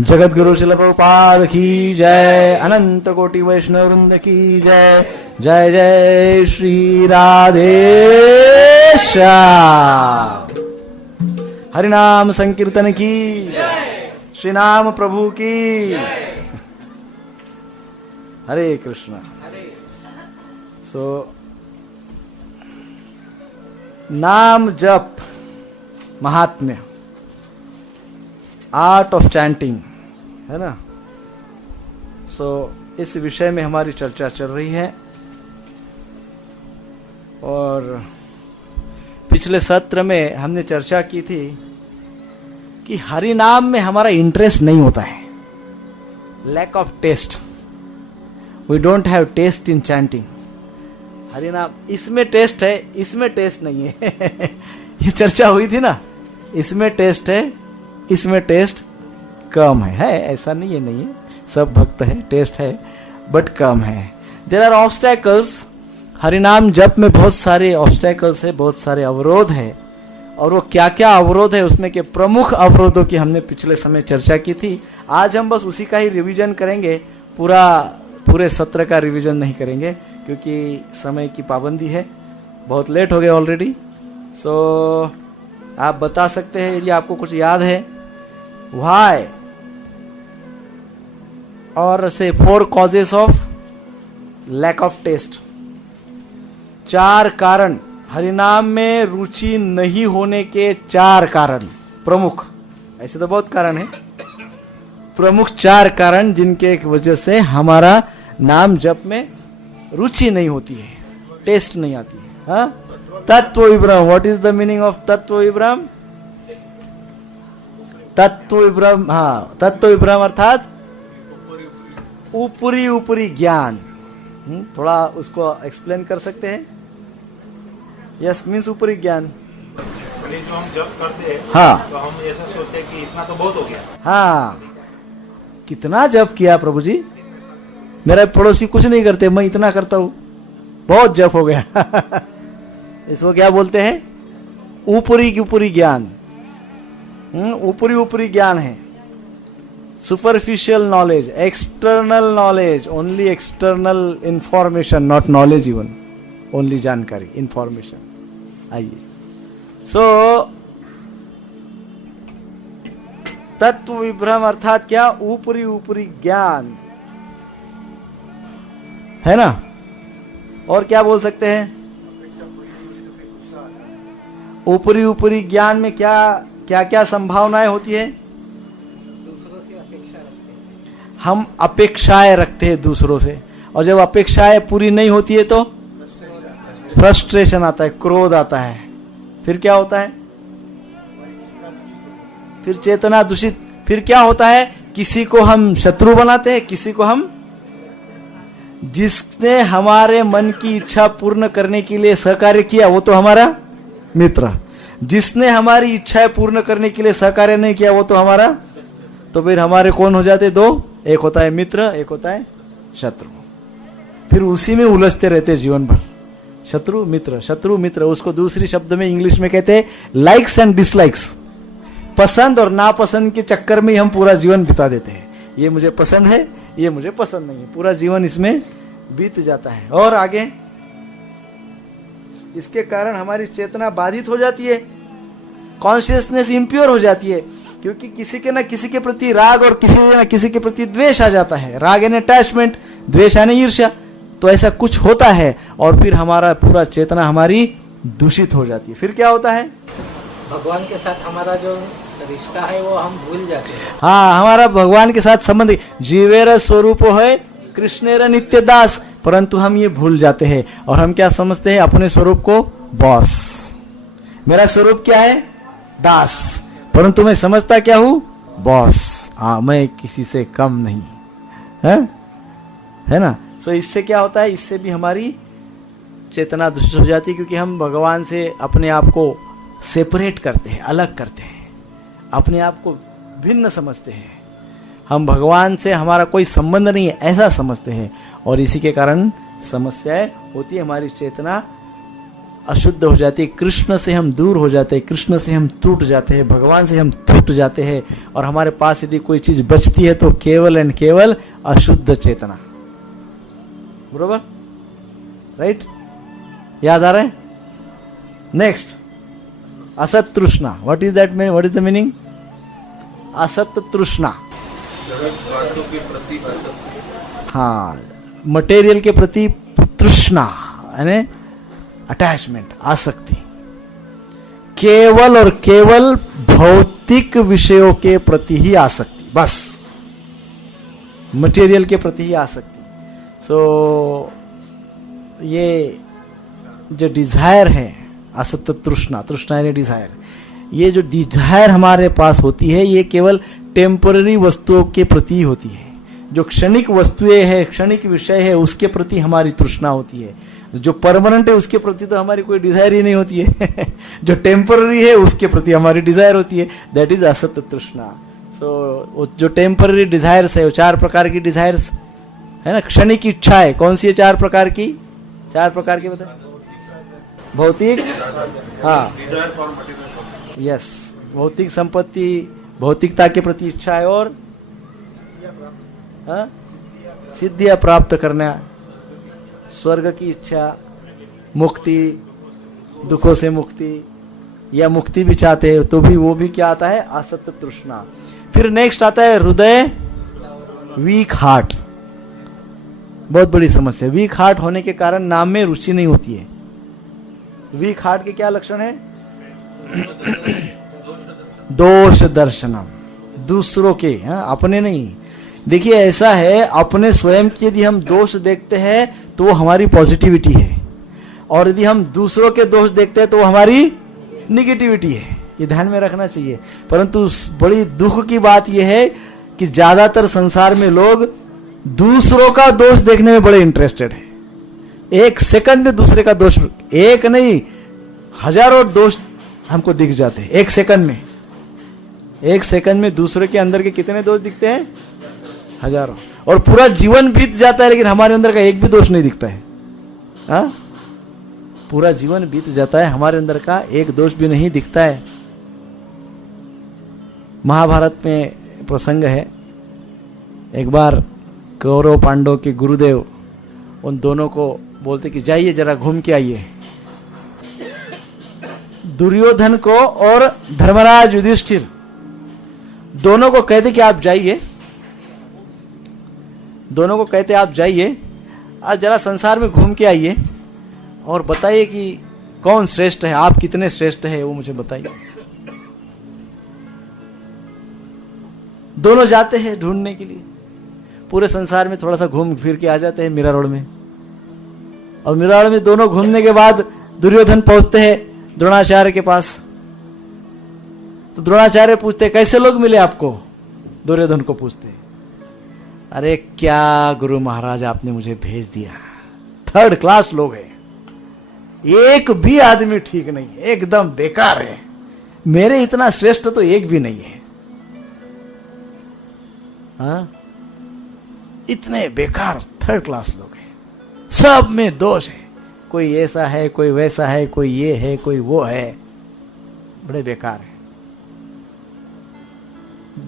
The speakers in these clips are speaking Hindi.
जगत गुरु श्रील प्रभुपाद की जय, अनंत कोटि वैष्णव वृंद की जय। जय जय श्री राधे श्याम। हरिनाम संकीर्तन की जय, श्री नाम प्रभु की जय। हरे कृष्ण। नाम जप महात्म्य, आर्ट ऑफ चैंटिंग, है ना। इस विषय में हमारी चर्चा चल रही है। और पिछले सत्र में हमने चर्चा की थी कि हरि नाम में हमारा इंटरेस्ट नहीं होता है, lack of taste. We don't have taste in chanting. Hari नाम, इसमें टेस्ट है, इसमें टेस्ट नहीं है। ये चर्चा हुई थी ना, इसमें टेस्ट है, इसमें टेस्ट कम है ऐसा नहीं है, नहीं है, सब भक्त है, टेस्ट है बट कम है। There are obstacles. हरिनाम जप में बहुत सारे ऑब्स्टैकल्स है, बहुत सारे अवरोध है। और वो क्या क्या अवरोध है, उसमें के प्रमुख अवरोधों की हमने पिछले समय चर्चा की थी। आज हम बस उसी का ही रिवीजन करेंगे, पूरे सत्र का रिवीजन नहीं करेंगे क्योंकि समय की पाबंदी है, बहुत लेट हो गए ऑलरेडी। आप बता सकते हैं यदि आपको कुछ याद है, व्हाई और से 4 causes of lack of taste. 4 कारण, हरिनाम में रुचि नहीं होने के 4 कारण प्रमुख। ऐसे तो बहुत कारण है, प्रमुख 4 कारण जिनके वजह से हमारा नाम जप में रुचि नहीं होती है, टेस्ट नहीं आती है। हाँ, तत्व विभ्रम। What is the meaning of तत्व विभ्रम? तत्व विभ्रम, हाँ, तत्व विभ्रम अर्थात ऊपरी ऊपरी ज्ञान। थोड़ा उसको एक्सप्लेन कर सकते हैं? यस, मीन्स ऊपरी ज्ञान। जो हम जप करते हैं, हाँ, तो हम ऐसा सोचते हैं कि इतना तो बहुत हो गया। हाँ, कितना जप किया प्रभु जी, मेरा पड़ोसी कुछ नहीं करते, मैं इतना करता हूं, बहुत जप हो गया। इसको क्या बोलते हैं? ऊपरी की ऊपरी ज्ञान। ऊपरी ऊपरी ज्ञान है, superficial knowledge, external knowledge, only external information, not knowledge even, only जानकारी, इंफॉर्मेशन। आइए, तत्व विभ्रम अर्थात क्या? ऊपरी ऊपरी ज्ञान, है ना। और क्या बोल सकते हैं? ऊपरी ऊपरी ज्ञान में क्या क्या क्या संभावनाएं होती है? दूसरों से अपेक्षा रखते हैं, हम अपेक्षाएं रखते हैं दूसरों से, और जब अपेक्षाएं पूरी नहीं होती है तो फ्रस्ट्रेशन आता है, क्रोध आता है। फिर क्या होता है? फिर चेतना दूषित। फिर क्या होता है? किसी को हम शत्रु बनाते हैं, किसी को हम, जिसने हमारे मन की इच्छा पूर्ण करने के लिए सहकार्य किया वो तो हमारा मित्र, जिसने हमारी इच्छाएं पूर्ण करने के लिए सहकार्य नहीं किया वो तो हमारा, तो फिर हमारे कौन हो जाते? 2, एक होता है मित्र, एक होता है शत्रु। फिर उसी में उलझते रहते जीवन भर, शत्रु मित्र, शत्रु मित्र। उसको दूसरी शब्द में इंग्लिश में कहते हैं लाइक्स एंड डिसलाइक्स। पसंद और नापसंद के चक्कर में हम पूरा जीवन बिता देते हैं। ये मुझे पसंद है, ये मुझे पसंद नहीं है, पूरा जीवन इसमें बीत जाता है। और आगे इसके कारण हमारी चेतना बाधित हो जाती है, कॉन्शियसनेस इंप्योर हो जाती है, क्योंकि किसी के ना किसी के प्रति राग और किसी ना किसी के प्रति द्वेष आ जाता है। राग यानी अटैचमेंट, द्वेष यानी ईर्ष्या। तो ऐसा कुछ होता है और फिर हमारा पूरा चेतना हमारी दूषित हो जाती है। फिर क्या होता है? भगवान के साथ हमारा जो रिश्ता है वो हम भूल जाते हैं। हाँ, हमारा भगवान के साथ संबंध, जीवेर स्वरूपो है कृष्णेर नित्य दास, परंतु हम ये भूल जाते हैं और हम क्या समझते हैं? अपने स्वरूप को बॉस। मेरा स्वरूप क्या है? दास, परंतु मैं समझता क्या हूं? बॉस। हाँ, मैं किसी से कम नहीं, है ना। इससे क्या होता है? इससे भी हमारी चेतना दूषित हो जाती है, क्योंकि हम भगवान से अपने आप को सेपरेट करते हैं, अलग करते हैं, अपने आप को भिन्न समझते हैं। हम भगवान से हमारा कोई संबंध नहीं है ऐसा समझते हैं, और इसी के कारण समस्याएं होती है। हमारी चेतना अशुद्ध हो जाती है, कृष्ण से हम दूर हो जाते हैं, कृष्ण से हम टूट जाते हैं, भगवान से हम टूट जाते हैं, और हमारे पास यदि कोई चीज बचती है तो केवल एंड केवल अशुद्ध चेतना। बरोबर, राइट? याद आ रहा है? नेक्स्ट, असत तृष्णा। What is that? What is the meaning? असत तृष्णा। हाँ, मटेरियल के प्रति तृष्णा यानी अटैचमेंट, आसक्ति, केवल और केवल भौतिक विषयों के प्रति ही आसक्ति, बस मटेरियल के प्रति ही आसक्ति। सो ये जो डिजायर है, असत तृष्णा, तृष्णा यानी डिजायर, ये जो डिजायर हमारे पास होती है ये केवल टेम्पररी वस्तुओं के प्रति होती है। जो क्षणिक वस्तुएं है, क्षणिक विषय है, उसके प्रति हमारी तृष्णा होती है। जो परमानेंट है उसके प्रति तो हमारी कोई डिजायर ही नहीं होती है। जो टेम्पररी है उसके प्रति हमारी डिजायर होती है, दैट इज असत तृष्णा। सो जो टेम्पररी डिजायर्स है, वो 4 प्रकार की डिजायर्स है ना, क्षणिक इच्छाएं। कौन सी है 4 प्रकार की? 4 प्रकार की बता। भौतिक, हाँ, यस, भौतिक संपत्ति, भौतिकता के प्रति इच्छा है, और सिद्धियां प्राप्त करना, स्वर्ग की इच्छा, मुक्ति, दुखों से मुक्ति, या मुक्ति भी चाहते हैं तो भी वो भी क्या आता है? असत तृष्णा। फिर नेक्स्ट आता है हृदय, वीक हार्ट। बहुत बड़ी समस्या। वीक हार्ट होने के कारण नाम में रुचि नहीं होती है। वीक हार्ट के क्या लक्षण है? दोष दर्शनम, दूसरों के, अपने नहीं। देखिए ऐसा है, अपने स्वयं के यदि हम दोष देखते हैं तो वो हमारी पॉजिटिविटी है, और यदि हम दूसरों के दोष देखते हैं तो वो हमारी निगेटिविटी है। ये ध्यान में रखना चाहिए। परंतु बड़ी दुख की बात यह है कि ज्यादातर संसार में लोग दूसरों का दोष देखने में बड़े इंटरेस्टेड है। एक सेकंड में दूसरे का दोष, एक नहीं हजारों दोष हमको दिख जाते हैं एक सेकंड में। एक सेकंड में दूसरे के अंदर के कितने दोष दिखते हैं? हजारों। और पूरा जीवन बीत जाता है लेकिन हमारे अंदर का एक भी दोष नहीं दिखता है। हाँ, पूरा जीवन बीत जाता है, हमारे अंदर का एक दोष भी नहीं दिखता है। महाभारत में प्रसंग है, एक बार कौरव पांडव के गुरुदेव उन दोनों को बोलते कि जाइए जरा घूम के आइए। दुर्योधन को और धर्मराज युधिष्ठिर दोनों को कहते कि आप जाइए, दोनों को कहते आप जाइए और जरा संसार में घूम के आइए और बताइए कि कौन श्रेष्ठ है, आप कितने श्रेष्ठ है वो मुझे बताइए। दोनों जाते हैं ढूंढने के लिए, पूरे संसार में थोड़ा सा घूम फिर के आ जाते हैं मीरा रोड में। और मीरा रोड में दोनों घूमने के बाद दुर्योधन पहुंचते हैं द्रोणाचार्य के पास। तो द्रोणाचार्य पूछते कैसे लोग मिले आपको? दुर्योधन को पूछते, अरे क्या गुरु महाराज आपने मुझे भेज दिया, 3rd क्लास लोग हैं, एक भी आदमी ठीक नहीं है, एकदम बेकार है, मेरे इतना श्रेष्ठ तो एक भी नहीं है। हाँ, इतने बेकार 3rd क्लास लोग हैं, सब में दोष है, कोई ऐसा है, कोई वैसा है, कोई ये है, कोई वो है, बड़े बेकार है।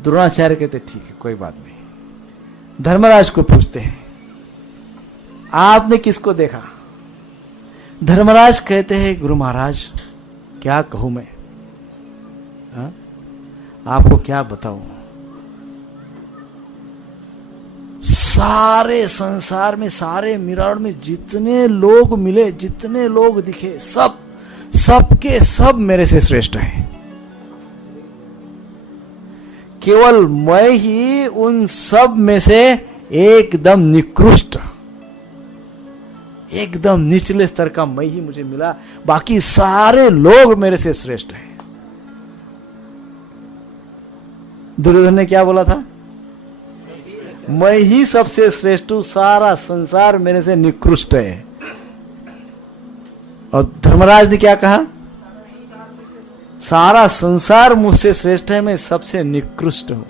द्रोणाचार्य कहते ठीक है कोई बात नहीं। धर्मराज को पूछते हैं आपने किसको देखा? धर्मराज कहते हैं गुरु महाराज क्या कहूं मैं, आपको क्या बताऊं, सारे संसार में, सारे मीराड़ में जितने लोग मिले, जितने लोग दिखे, सबके सब मेरे से श्रेष्ठ हैं, केवल मैं ही उन सब में से एकदम निकृष्ट, एकदम निचले स्तर का मैं ही मुझे मिला, बाकी सारे लोग मेरे से श्रेष्ठ हैं। दुर्योधन ने क्या बोला था? मैं ही सबसे श्रेष्ठ हूं, सारा संसार मेरे से निकृष्ट है। और धर्मराज ने क्या कहा? सारा संसार मुझसे श्रेष्ठ है, मैं सबसे निकृष्ट हूं।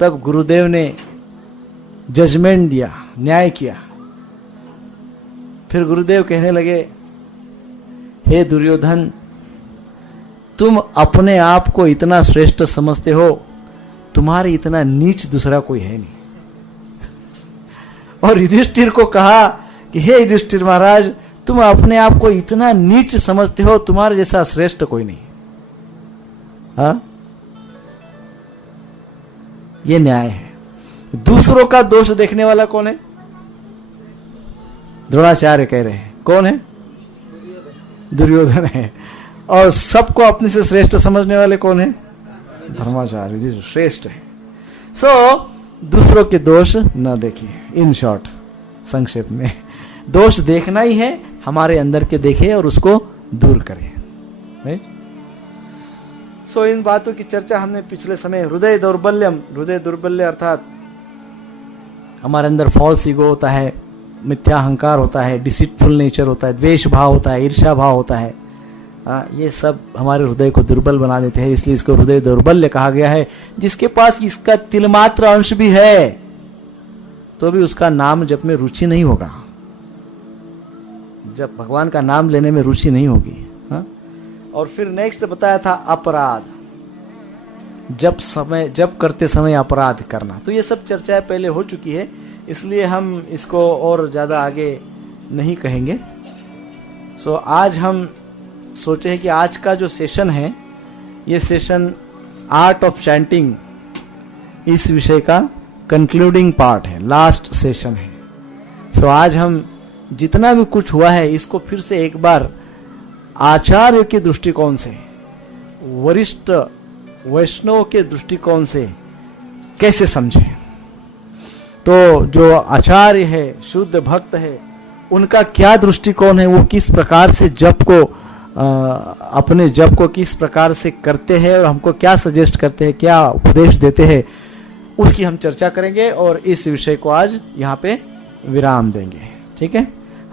तब गुरुदेव ने जजमेंट दिया, न्याय किया। फिर गुरुदेव कहने लगे, हे दुर्योधन, तुम अपने आप को इतना श्रेष्ठ समझते हो, तुम्हारे इतना नीच दूसरा कोई है नहीं। और युधिष्ठिर को कहा कि हे युधिष्ठिर महाराज, तुम अपने आप को इतना नीच समझते हो, तुम्हारे जैसा श्रेष्ठ कोई नहीं। हाँ, ये न्याय है। दूसरों का दोष देखने वाला कौन है? द्रोणाचार्य कह रहे हैं। कौन है? दुर्योधन है। और सबको अपने से श्रेष्ठ समझने वाले कौन है? धर्माचार्य श्रेष्ठ है। सो दूसरों के दोष न देखिए। इन शॉर्ट, संक्षेप में, दोष देखना ही है, हमारे अंदर के देखें और उसको दूर करें। राइट? सो इन बातों की चर्चा हमने पिछले समय, हृदय दौर्बल्यम, हृदय दुर्बल्य अर्थात हमारे अंदर फॉल्स ईगो होता है, मिथ्या अहंकार होता है, डिसीटफुल नेचर होता है, द्वेष भाव होता है, ईर्ष्या भाव होता है। ये सब हमारे हृदय को दुर्बल बना देते हैं, इसलिए इसको हृदय दौर्बल्य कहा गया है। जिसके पास इसका तिलमात्र अंश भी है तो भी उसका नाम जप में रुचि नहीं होगा, जब भगवान का नाम लेने में रुचि नहीं होगी। और फिर नेक्स्ट बताया था अपराध, जब करते समय अपराध करना। तो ये सब चर्चाएं पहले हो चुकी है, इसलिए हम इसको और ज्यादा आगे नहीं कहेंगे। सो आज हम सोचे हैं कि आज का जो सेशन है, ये सेशन आर्ट ऑफ चैंटिंग, इस विषय का कंक्लूडिंग पार्ट है, लास्ट सेशन है। सो आज हम जितना भी कुछ हुआ है इसको फिर से एक बार आचार्य के दृष्टिकोण से, वरिष्ठ वैष्णव के दृष्टिकोण से कैसे समझे। तो जो आचार्य है, शुद्ध भक्त है, उनका क्या दृष्टिकोण है, वो किस प्रकार से जप को अपने जप को किस प्रकार से करते हैं और हमको क्या सजेस्ट करते हैं, क्या उपदेश देते हैं, उसकी हम चर्चा करेंगे और इस विषय को आज यहाँ पे विराम देंगे। ठीक है?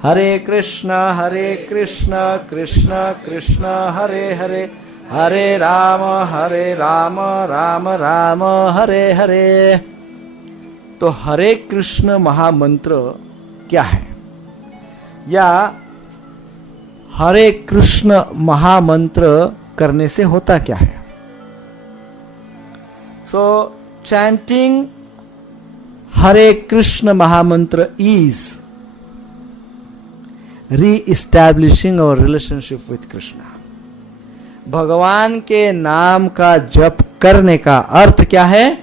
हरे कृष्ण कृष्ण कृष्ण हरे हरे, हरे राम राम राम हरे हरे। तो हरे कृष्ण महामंत्र क्या है, या हरे कृष्ण महामंत्र करने से होता क्या है? सो चैंटिंग हरे कृष्ण महामंत्र is re-establishing our relationship with Krishna. भगवान के नाम का जप करने का अर्थ क्या है?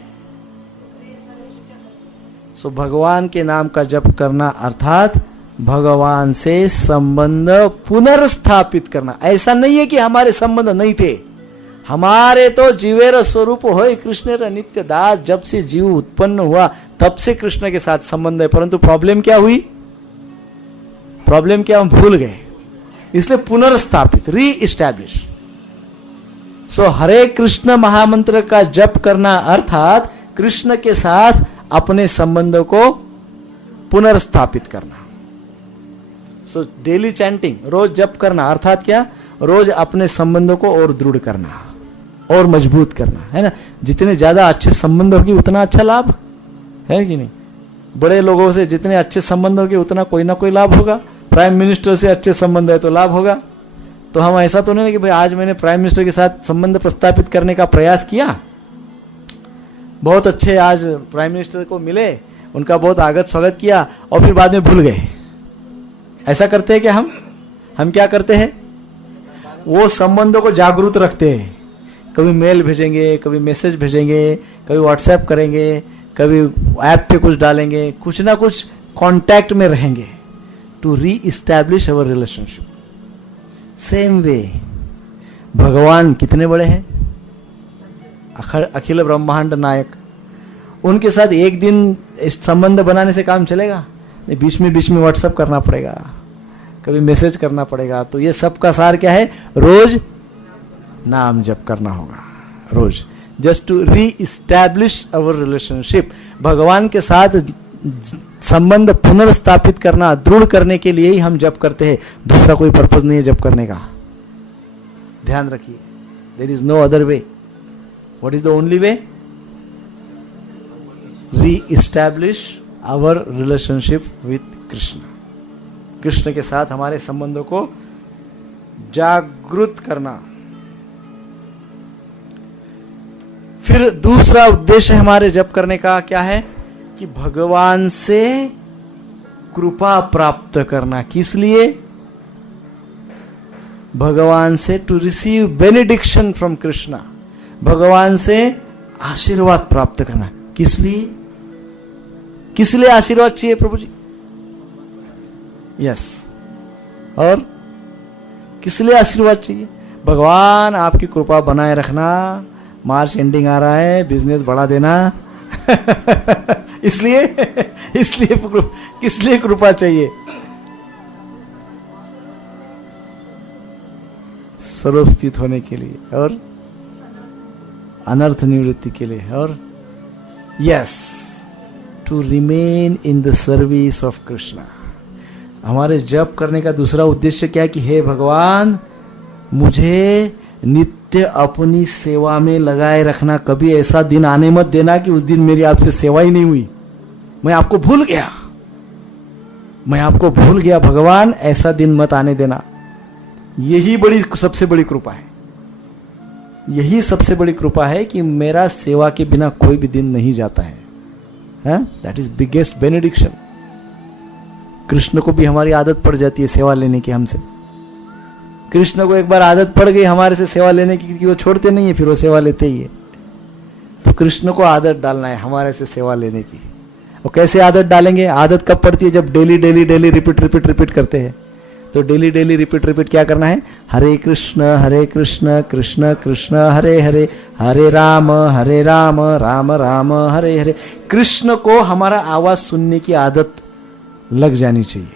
सो भगवान के नाम का जप करना अर्थात भगवान से संबंध पुनर्स्थापित करना। ऐसा नहीं है कि हमारे संबंध नहीं थे, हमारे तो जीवेर स्वरूप होय कृष्णेर नित्य दास। जब से जीव उत्पन्न हुआ तब से कृष्ण के साथ संबंध है, परंतु प्रॉब्लम क्या हुई? प्रॉब्लम क्या? हम भूल गए, इसलिए पुनर्स्थापित, री इस्टैब्लिश। सो हरे कृष्ण महामंत्र का जप करना अर्थात कृष्ण के साथ अपने संबंधों को पुनर्स्थापित करना। सो डेली चैंटिंग, रोज जप करना अर्थात क्या? रोज अपने संबंधों को और दृढ़ करना और मजबूत करना, है ना? जितने ज्यादा अच्छे संबंध होगी उतना अच्छा लाभ है कि नहीं? बड़े लोगों से जितने अच्छे संबंध होंगे उतना कोई ना कोई लाभ होगा। प्राइम मिनिस्टर से अच्छे संबंध है तो लाभ होगा। तो हम ऐसा तो नहीं है कि भाई आज मैंने प्राइम मिनिस्टर के साथ संबंध प्रस्तापित करने का प्रयास किया, बहुत अच्छे आज प्राइम मिनिस्टर को मिले, उनका बहुत आगत स्वागत किया और फिर बाद में भूल गए। ऐसा करते हैं क्या हम क्या करते हैं? वो संबंधों को जागरूक रखते हैं। कभी मेल भेजेंगे, कभी मैसेज भेजेंगे, कभी व्हाट्सएप करेंगे, कभी ऐप पे कुछ डालेंगे, कुछ ना कुछ कांटेक्ट में रहेंगे टू री establish our relationship. Same way भगवान कितने बड़े हैं? अखिल ब्रह्मांड नायक। उनके साथ एक दिन संबंध बनाने से काम चलेगा? बीच में व्हाट्सएप करना पड़ेगा, कभी मैसेज करना पड़ेगा। तो ये सब का सार क्या है? रोज नाम जप करना होगा, रोज, जस्ट टू री इस्टैब्लिश अवर रिलेशनशिप। भगवान के साथ संबंध पुनर्स्थापित करना, दृढ़ करने के लिए ही हम जप करते हैं, दूसरा कोई पर्पज नहीं है जप करने का। ध्यान रखिए, there is no other way. What is the only way? Re-establish our relationship with Krishna. कृष्ण के साथ हमारे संबंधों को जागृत करना। फिर दूसरा उद्देश्य हमारे जप करने का क्या है कि भगवान से कृपा प्राप्त करना। किस लिए? भगवान से to receive benediction from Krishna, भगवान से आशीर्वाद प्राप्त करना। किस लिए? किस लिए आशीर्वाद चाहिए प्रभु जी? यस और किस लिए आशीर्वाद चाहिए? भगवान आपकी कृपा बनाए रखना, मार्च एंडिंग आ रहा है, बिजनेस बढ़ा देना इसलिए किस लिए कृपा चाहिए? स्वरूप स्थित होने के लिए और अनर्थ निवृत्ति के लिए, और yes to remain in the service of Krishna. हमारे जप करने का दूसरा उद्देश्य क्या है कि हे भगवान, मुझे नित्य अपनी सेवा में लगाए रखना। कभी ऐसा दिन आने मत देना कि उस दिन मेरी आपसे सेवा ही नहीं हुई, मैं आपको भूल गया भगवान, ऐसा दिन मत आने देना। यही सबसे बड़ी कृपा है, यही सबसे बड़ी कृपा है कि मेरा सेवा के बिना कोई भी दिन नहीं जाता है। That is biggest benediction. Krishna को भी हमारी आदत पड़ जाती है सेवा लेने की हमसे। कृष्ण को एक बार आदत पड़ गई हमारे से सेवा लेने की, क्योंकि वो छोड़ते नहीं है, फिर वो सेवा लेते ही है। तो कृष्ण को आदत डालना है हमारे से सेवा लेने की। और कैसे आदत डालेंगे? आदत कब पड़ती है? जब डेली रिपीट करते हैं। तो डेली रिपीट क्या करना है? हरे कृष्ण कृष्ण कृष्ण हरे हरे, हरे राम राम राम हरे हरे। कृष्ण को हमारा आवाज सुनने की आदत लग जानी चाहिए।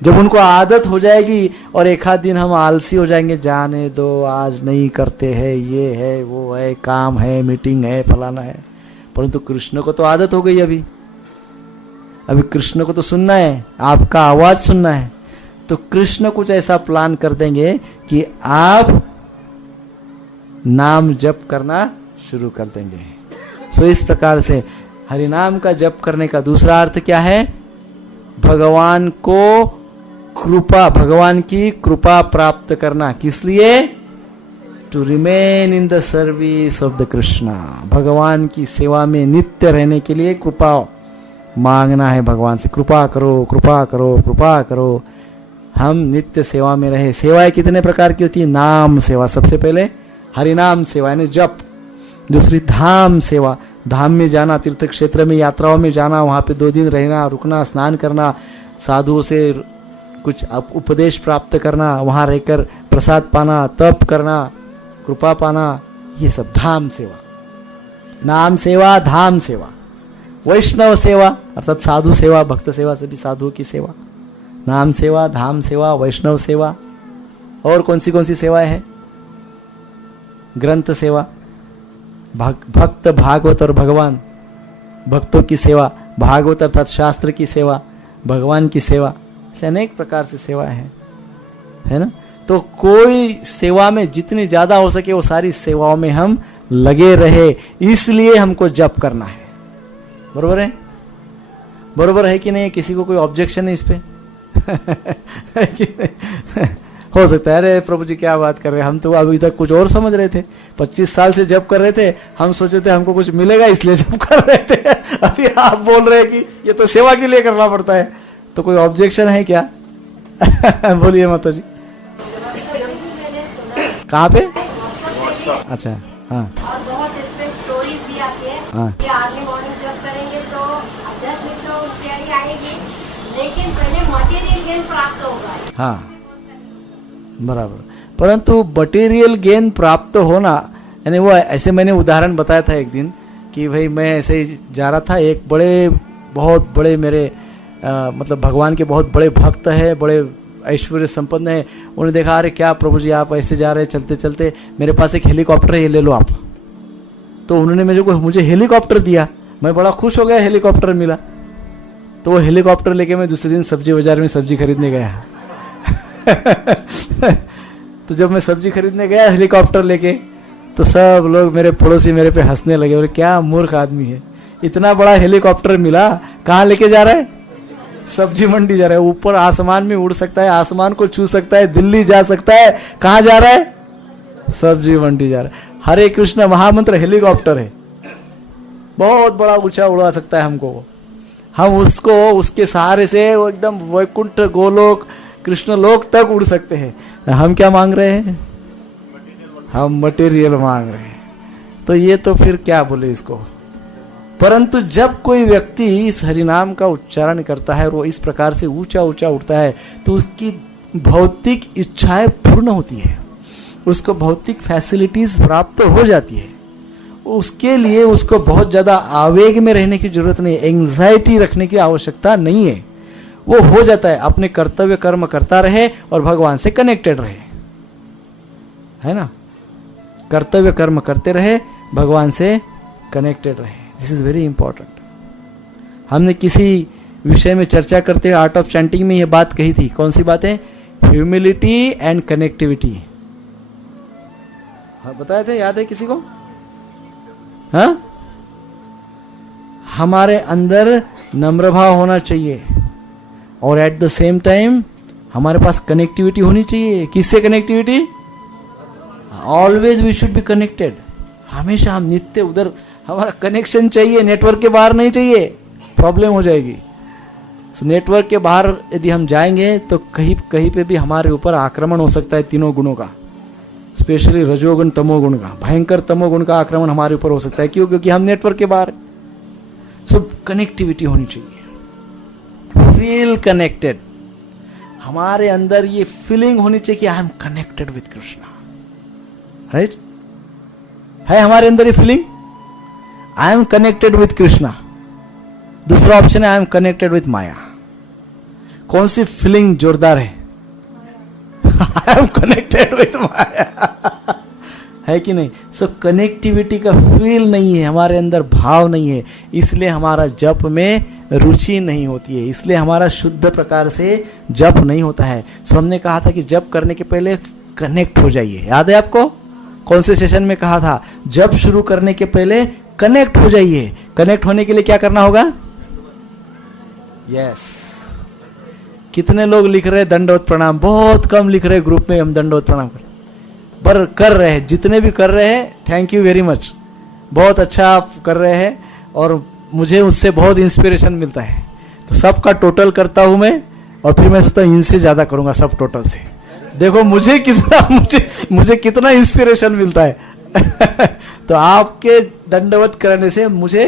जब उनको आदत हो जाएगी और एक आध दिन हम आलसी हो जाएंगे, जाने दो आज नहीं करते हैं, ये है वो है, काम है, मीटिंग है, फलाना है, परंतु कृष्ण को तो आदत हो गई। अभी कृष्ण को तो सुनना है, आपका आवाज सुनना है। तो कृष्ण कुछ ऐसा प्लान कर देंगे कि आप नाम जप करना शुरू कर देंगे। सो इस प्रकार से हरिनाम का जप करने का दूसरा अर्थ क्या है? भगवान की कृपा प्राप्त करना। किस लिए? To remain in the service of the Krishna. भगवान की सेवा में नित्य रहने के लिए कृपा मांगना है भगवान से। कृपा करो, हम नित्य सेवा में रहे। सेवाएं कितने प्रकार की होती है? नाम सेवा सबसे पहले, हरिनाम सेवा यानी जप। दूसरी धाम सेवा, धाम में जाना, तीर्थ क्षेत्र में यात्राओं में जाना, वहां पे 2 दिन रहना, रुकना, स्नान करना, साधुओं से कुछ उपदेश प्राप्त करना, वहां रहकर प्रसाद पाना, तप करना, कृपा पाना, ये सब धाम सेवा। नाम सेवा, धाम सेवा। वैष्णव सेवा अर्थात साधु सेवा, भक्त सेवा से भी साधुओं की सेवा। नाम सेवा, धाम सेवा, वैष्णव सेवा। और कौन सी सेवाएं हैं? ग्रंथ सेवा, भक्त भागवत और भगवान, भक्तों की सेवा, भागवत अर्थात शास्त्र की सेवा, भगवान की सेवा, ऐसे अनेक प्रकार से सेवा है ना। तो कोई सेवा में जितनी ज्यादा हो सके वो सारी सेवाओं में हम लगे रहे, इसलिए हमको जप करना है। बरोबर है कि नहीं? किसी को कोई ऑब्जेक्शन है इस पे? हो सकता है अरे प्रभु जी क्या बात कर रहे हैं, हम तो अभी तक कुछ और समझ रहे थे, 25 साल से जप कर रहे थे, हम सोचे थे हमको कुछ मिलेगा इसलिए जप कर रहे थे, अभी आप बोल रहे हैं कि ये तो सेवा के लिए करना पड़ता है। तो कोई ऑब्जेक्शन है क्या? बोलिए माता जी। कहाँ पे? अच्छा हाँ। और बहुत इसमें स्टोरीज भी आती है कि अर्ली मॉर्निंग जब करेंगे तो आध्यात्मिक तो ऊंचाई आएगी, लेकिन पहले मटेरियल गेन प्राप्त होगा। हाँ बराबर। परंतु मटेरियल गेन प्राप्त होना यानी वो ऐसे, मैंने उदाहरण बताया था एक दिन कि भाई मैं ऐसे ही जा रहा था, एक बहुत बड़े मेरे मतलब भगवान के बहुत बड़े भक्त है, बड़े ऐश्वर्य संपन्न है। उन्होंने देखा अरे क्या प्रभु जी आप ऐसे जा रहे हैं, चलते चलते मेरे पास एक हेलीकॉप्टर है, ये ले लो आप। तो उन्होंने मुझे हेलीकॉप्टर दिया, मैं बड़ा खुश हो गया, हेलीकॉप्टर मिला। तो वो हेलीकॉप्टर लेके मैं दूसरे दिन सब्जी बाजार में सब्जी खरीदने गया। तो जब मैं सब्जी खरीदने गया हेलीकॉप्टर लेके, तो सब लोग मेरे पड़ोसी मेरे पे हंसने लगे, बोले क्या मूर्ख आदमी है, इतना बड़ा हेलीकॉप्टर मिला, कहाँ लेके जा रहा है? सब्जी मंडी जा रहा है, ऊपर आसमान में उड़ सकता है, आसमान को छू सकता है, दिल्ली जा सकता है, कहां जा रहा है? सब्जी मंडी जा रहा है। हरे कृष्ण महामंत्र हेलीकॉप्टर है, बहुत बड़ा ऊंचा उड़ा सकता है हमको। हम उसको उसके सहारे से वो एकदम वैकुंठ गोलोक कृष्ण लोक तक उड़ सकते हैं। हम क्या मांग रहे हैं? हम मटेरियल मांग रहे हैं। तो ये तो फिर क्या बोले इसको। परंतु जब कोई व्यक्ति इस हरिनाम का उच्चारण करता है और वो इस प्रकार से ऊंचा ऊंचा उठता है तो उसकी भौतिक इच्छाएं पूर्ण होती है, उसको भौतिक फैसिलिटीज प्राप्त हो जाती है। उसके लिए उसको बहुत ज्यादा आवेग में रहने की जरूरत नहीं, एंजाइटी रखने की आवश्यकता नहीं है। वो हो जाता है, अपने कर्तव्य कर्म करता रहे और भगवान से कनेक्टेड रहे, है ना। कर्तव्य कर्म करते रहे, भगवान से कनेक्टेड रहे। This is very important. हमने किसी विषय में चर्चा करते हुए आर्ट ऑफ चैंटिंग में यह बात कही थी। कौन सी बात है? Humility and connectivity. हाँ, बताए थे, याद है किसी को? हाँ, हमारे अंदर नम्र भाव होना चाहिए और एट द सेम टाइम हमारे पास कनेक्टिविटी होनी चाहिए। किससे connectivity? Always we should be connected. हमेशा हम नित्य उधर हमारा कनेक्शन चाहिए, नेटवर्क के बाहर नहीं चाहिए, प्रॉब्लम हो जाएगी। नेटवर्क के बाहर यदि हम जाएंगे तो कहीं कहीं पे भी हमारे ऊपर आक्रमण हो सकता है तीनों गुणों का, स्पेशली रजोगुण तमोगुण का। भयंकर तमोगुण का आक्रमण हमारे ऊपर हो सकता है। क्यों? क्योंकि हम नेटवर्क के बाहर। सो कनेक्टिविटी होनी चाहिए, फील कनेक्टेड। हमारे अंदर ये फीलिंग होनी चाहिए कि I am connected with Krishna, right? है हमारे अंदर ये feeling, I am connected with Krishna. दूसरा ऑप्शन है आई एम कनेक्टेड विद माया। कौन सी फीलिंग जोरदार है? आई एम कनेक्टेड विद माया, है कि नहीं? सो कनेक्टिविटी का फील नहीं है हमारे अंदर, भाव नहीं है, इसलिए हमारा जप में रुचि नहीं होती है, इसलिए हमारा शुद्ध प्रकार से जप नहीं होता है। सो हमने कहा था कि जप करने के पहले कनेक्ट हो जाइए। याद है आपको? कौन से सेशन में कहा था? जब शुरू करने के पहले कनेक्ट हो जाइए। कनेक्ट होने के लिए क्या करना होगा? यस। कितने लोग लिख रहे दंडवत प्रणाम? बहुत कम लिख रहे ग्रुप में हम दंडवत प्रणाम पर कर रहे हैं। जितने भी कर रहे हैं, थैंक यू वेरी मच, बहुत अच्छा आप कर रहे हैं और मुझे उससे बहुत इंस्पिरेशन मिलता है। तो सबका टोटल करता हूं मैं और फिर मैं सोचता हूं इनसे ज्यादा करूंगा सब टोटल से। देखो मुझे कितना इंस्पिरेशन मिलता है। तो आपके दंडवत करने से मुझे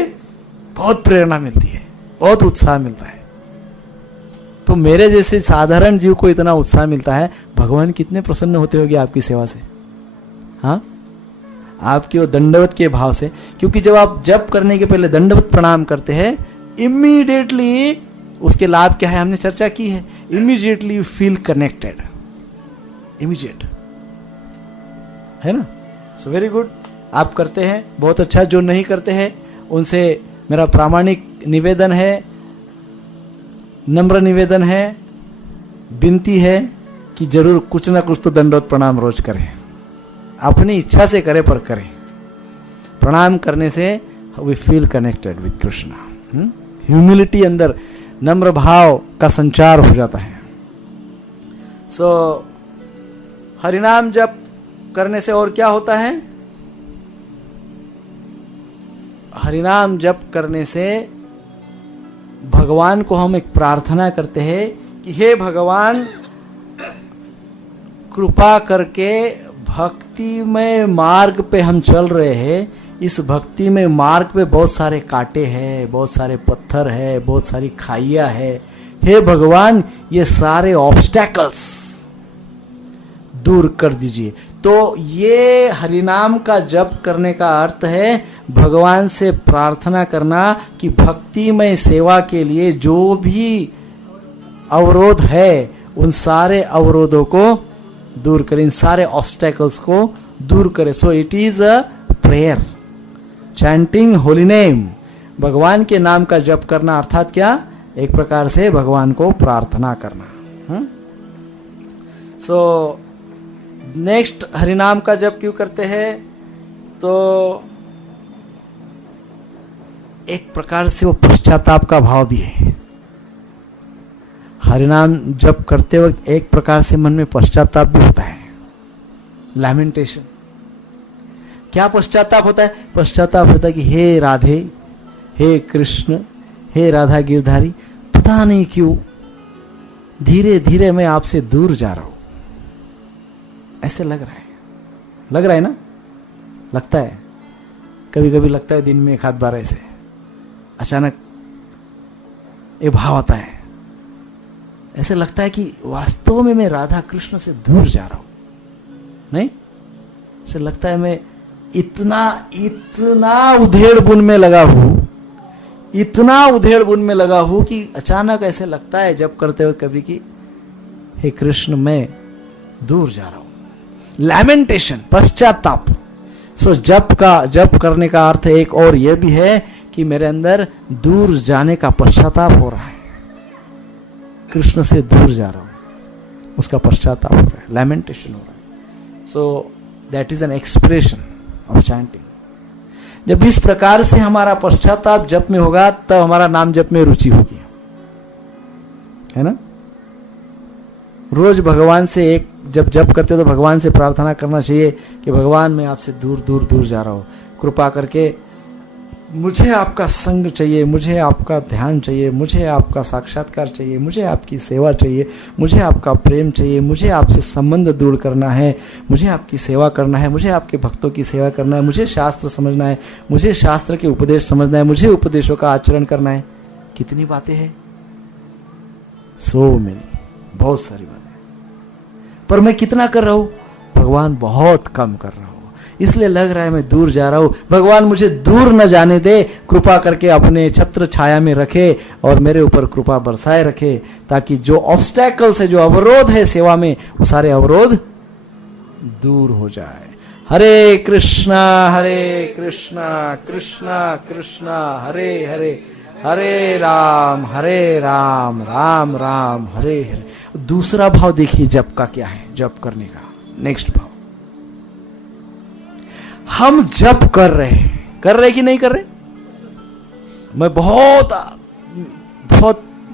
बहुत प्रेरणा मिलती है, बहुत उत्साह मिलता है। तो मेरे जैसे साधारण जीव को इतना उत्साह मिलता है, भगवान कितने प्रसन्न होते होंगे आपकी सेवा से, हाँ, आपके वो दंडवत के भाव से। क्योंकि जब आप जप करने के पहले दंडवत प्रणाम करते हैं, इमीडिएटली उसके लाभ क्या है हमने चर्चा की है। Immediately you feel connected, immediate, है ना। सो वेरी गुड, आप करते हैं, बहुत अच्छा। जो नहीं करते हैं उनसे मेरा प्रामाणिक निवेदन है, नम्र निवेदन है, विनती है कि जरूर कुछ ना कुछ तो दंडवत प्रणाम रोज करें। अपनी इच्छा से करें पर करें। प्रणाम करने से we feel connected with Krishna. Humility अंदर नम्र भाव का संचार हो जाता है। सो हरिनाम जप करने से और क्या होता है? हरिनाम जप करने से भगवान को हम एक प्रार्थना करते हैं कि हे भगवान, कृपा करके भक्तिमय मार्ग पे हम चल रहे हैं। इस भक्तिमय मार्ग पे बहुत सारे कांटे हैं, बहुत सारे पत्थर है, बहुत सारी खाइयां है। हे भगवान, ये सारे ऑब्स्टैकल्स दूर कर दीजिए। तो ये हरिनाम का जप करने का अर्थ है भगवान से प्रार्थना करना कि भक्तिमय सेवा के लिए जो भी अवरोध है उन सारे अवरोधों को दूर करें, इन सारे ऑब्स्टैकल्स को दूर करें। So it is a prayer, chanting holy name. भगवान के नाम का जप करना अर्थात क्या? एक प्रकार से भगवान को प्रार्थना करना। सो नेक्स्ट, हरिनाम का जप क्यों करते हैं? तो एक प्रकार से वो पश्चाताप का भाव भी है। हरिनाम जप करते वक्त एक प्रकार से मन में पश्चाताप भी होता है, लैमेंटेशन। क्या पश्चाताप होता है? पश्चाताप होता है कि हे राधे, हे कृष्ण, हे राधा गिरधारी, पता नहीं क्यों धीरे धीरे मैं आपसे दूर जा रहा हूं। ऐसे लग रहा है, लग रहा है ना? लगता है, कभी कभी लगता है दिन में एक आध बार ऐसे अचानक ये भाव आता है। ऐसे लगता है कि वास्तव में मैं राधा कृष्ण से दूर जा रहा हूं। नहीं, ऐसे लगता है मैं इतना इतना उधेड़ बुन में लगा हूं, इतना उधेड़ बुन में लगा हूं कि अचानक ऐसे लगता है जब करते हुए कभी कि हे कृष्ण मैं दूर जा रहा हूं। लैमेंटेशन, पश्चाताप। सो जप करने का अर्थ एक और यह भी है कि मेरे अंदर दूर जाने का पश्चाताप हो रहा है, कृष्ण से दूर जा रहा हूं, उसका पश्चाताप हो रहा है, लैमेंटेशन हो रहा है। So that is an expression of chanting. जब इस प्रकार से हमारा पश्चाताप जप में होगा तब हमारा नाम जप में रुचि होगी, है ना? रोज भगवान से एक जब जप करते हो तो भगवान से प्रार्थना करना चाहिए कि भगवान मैं आपसे दूर दूर दूर जा रहा हूं, कृपा करके मुझे आपका संग चाहिए, मुझे आपका ध्यान चाहिए, मुझे आपका साक्षात्कार चाहिए, मुझे आपकी सेवा चाहिए, मुझे आपका प्रेम चाहिए, मुझे आपसे संबंध दूर करना है, मुझे आपकी सेवा करना है, मुझे आपके भक्तों की सेवा करना है, मुझे शास्त्र समझना है, मुझे शास्त्र के उपदेश समझना है, मुझे उपदेशों का आचरण करना है। कितनी बातें हैं, सो मेनी, बहुत सारी बातें। पर मैं कितना कर रहा हूं? भगवान बहुत कम कर रहा हूं, इसलिए लग रहा है मैं दूर जा रहा हूं। भगवान मुझे दूर न जाने दे, कृपा करके अपने छत्र छाया में रखे और मेरे ऊपर कृपा बरसाए रखे, ताकि जो ऑब्स्टैकल्स है, जो अवरोध है सेवा में, वो सारे अवरोध दूर हो जाए। हरे कृष्णा कृष्णा कृष्णा हरे हरे, हरे राम राम राम हरे हरे। दूसरा भाव देखिए जप का क्या है, जप करने का नेक्स्ट भाव। हम जप कर रहे कि नहीं कर रहे? मैं बहुत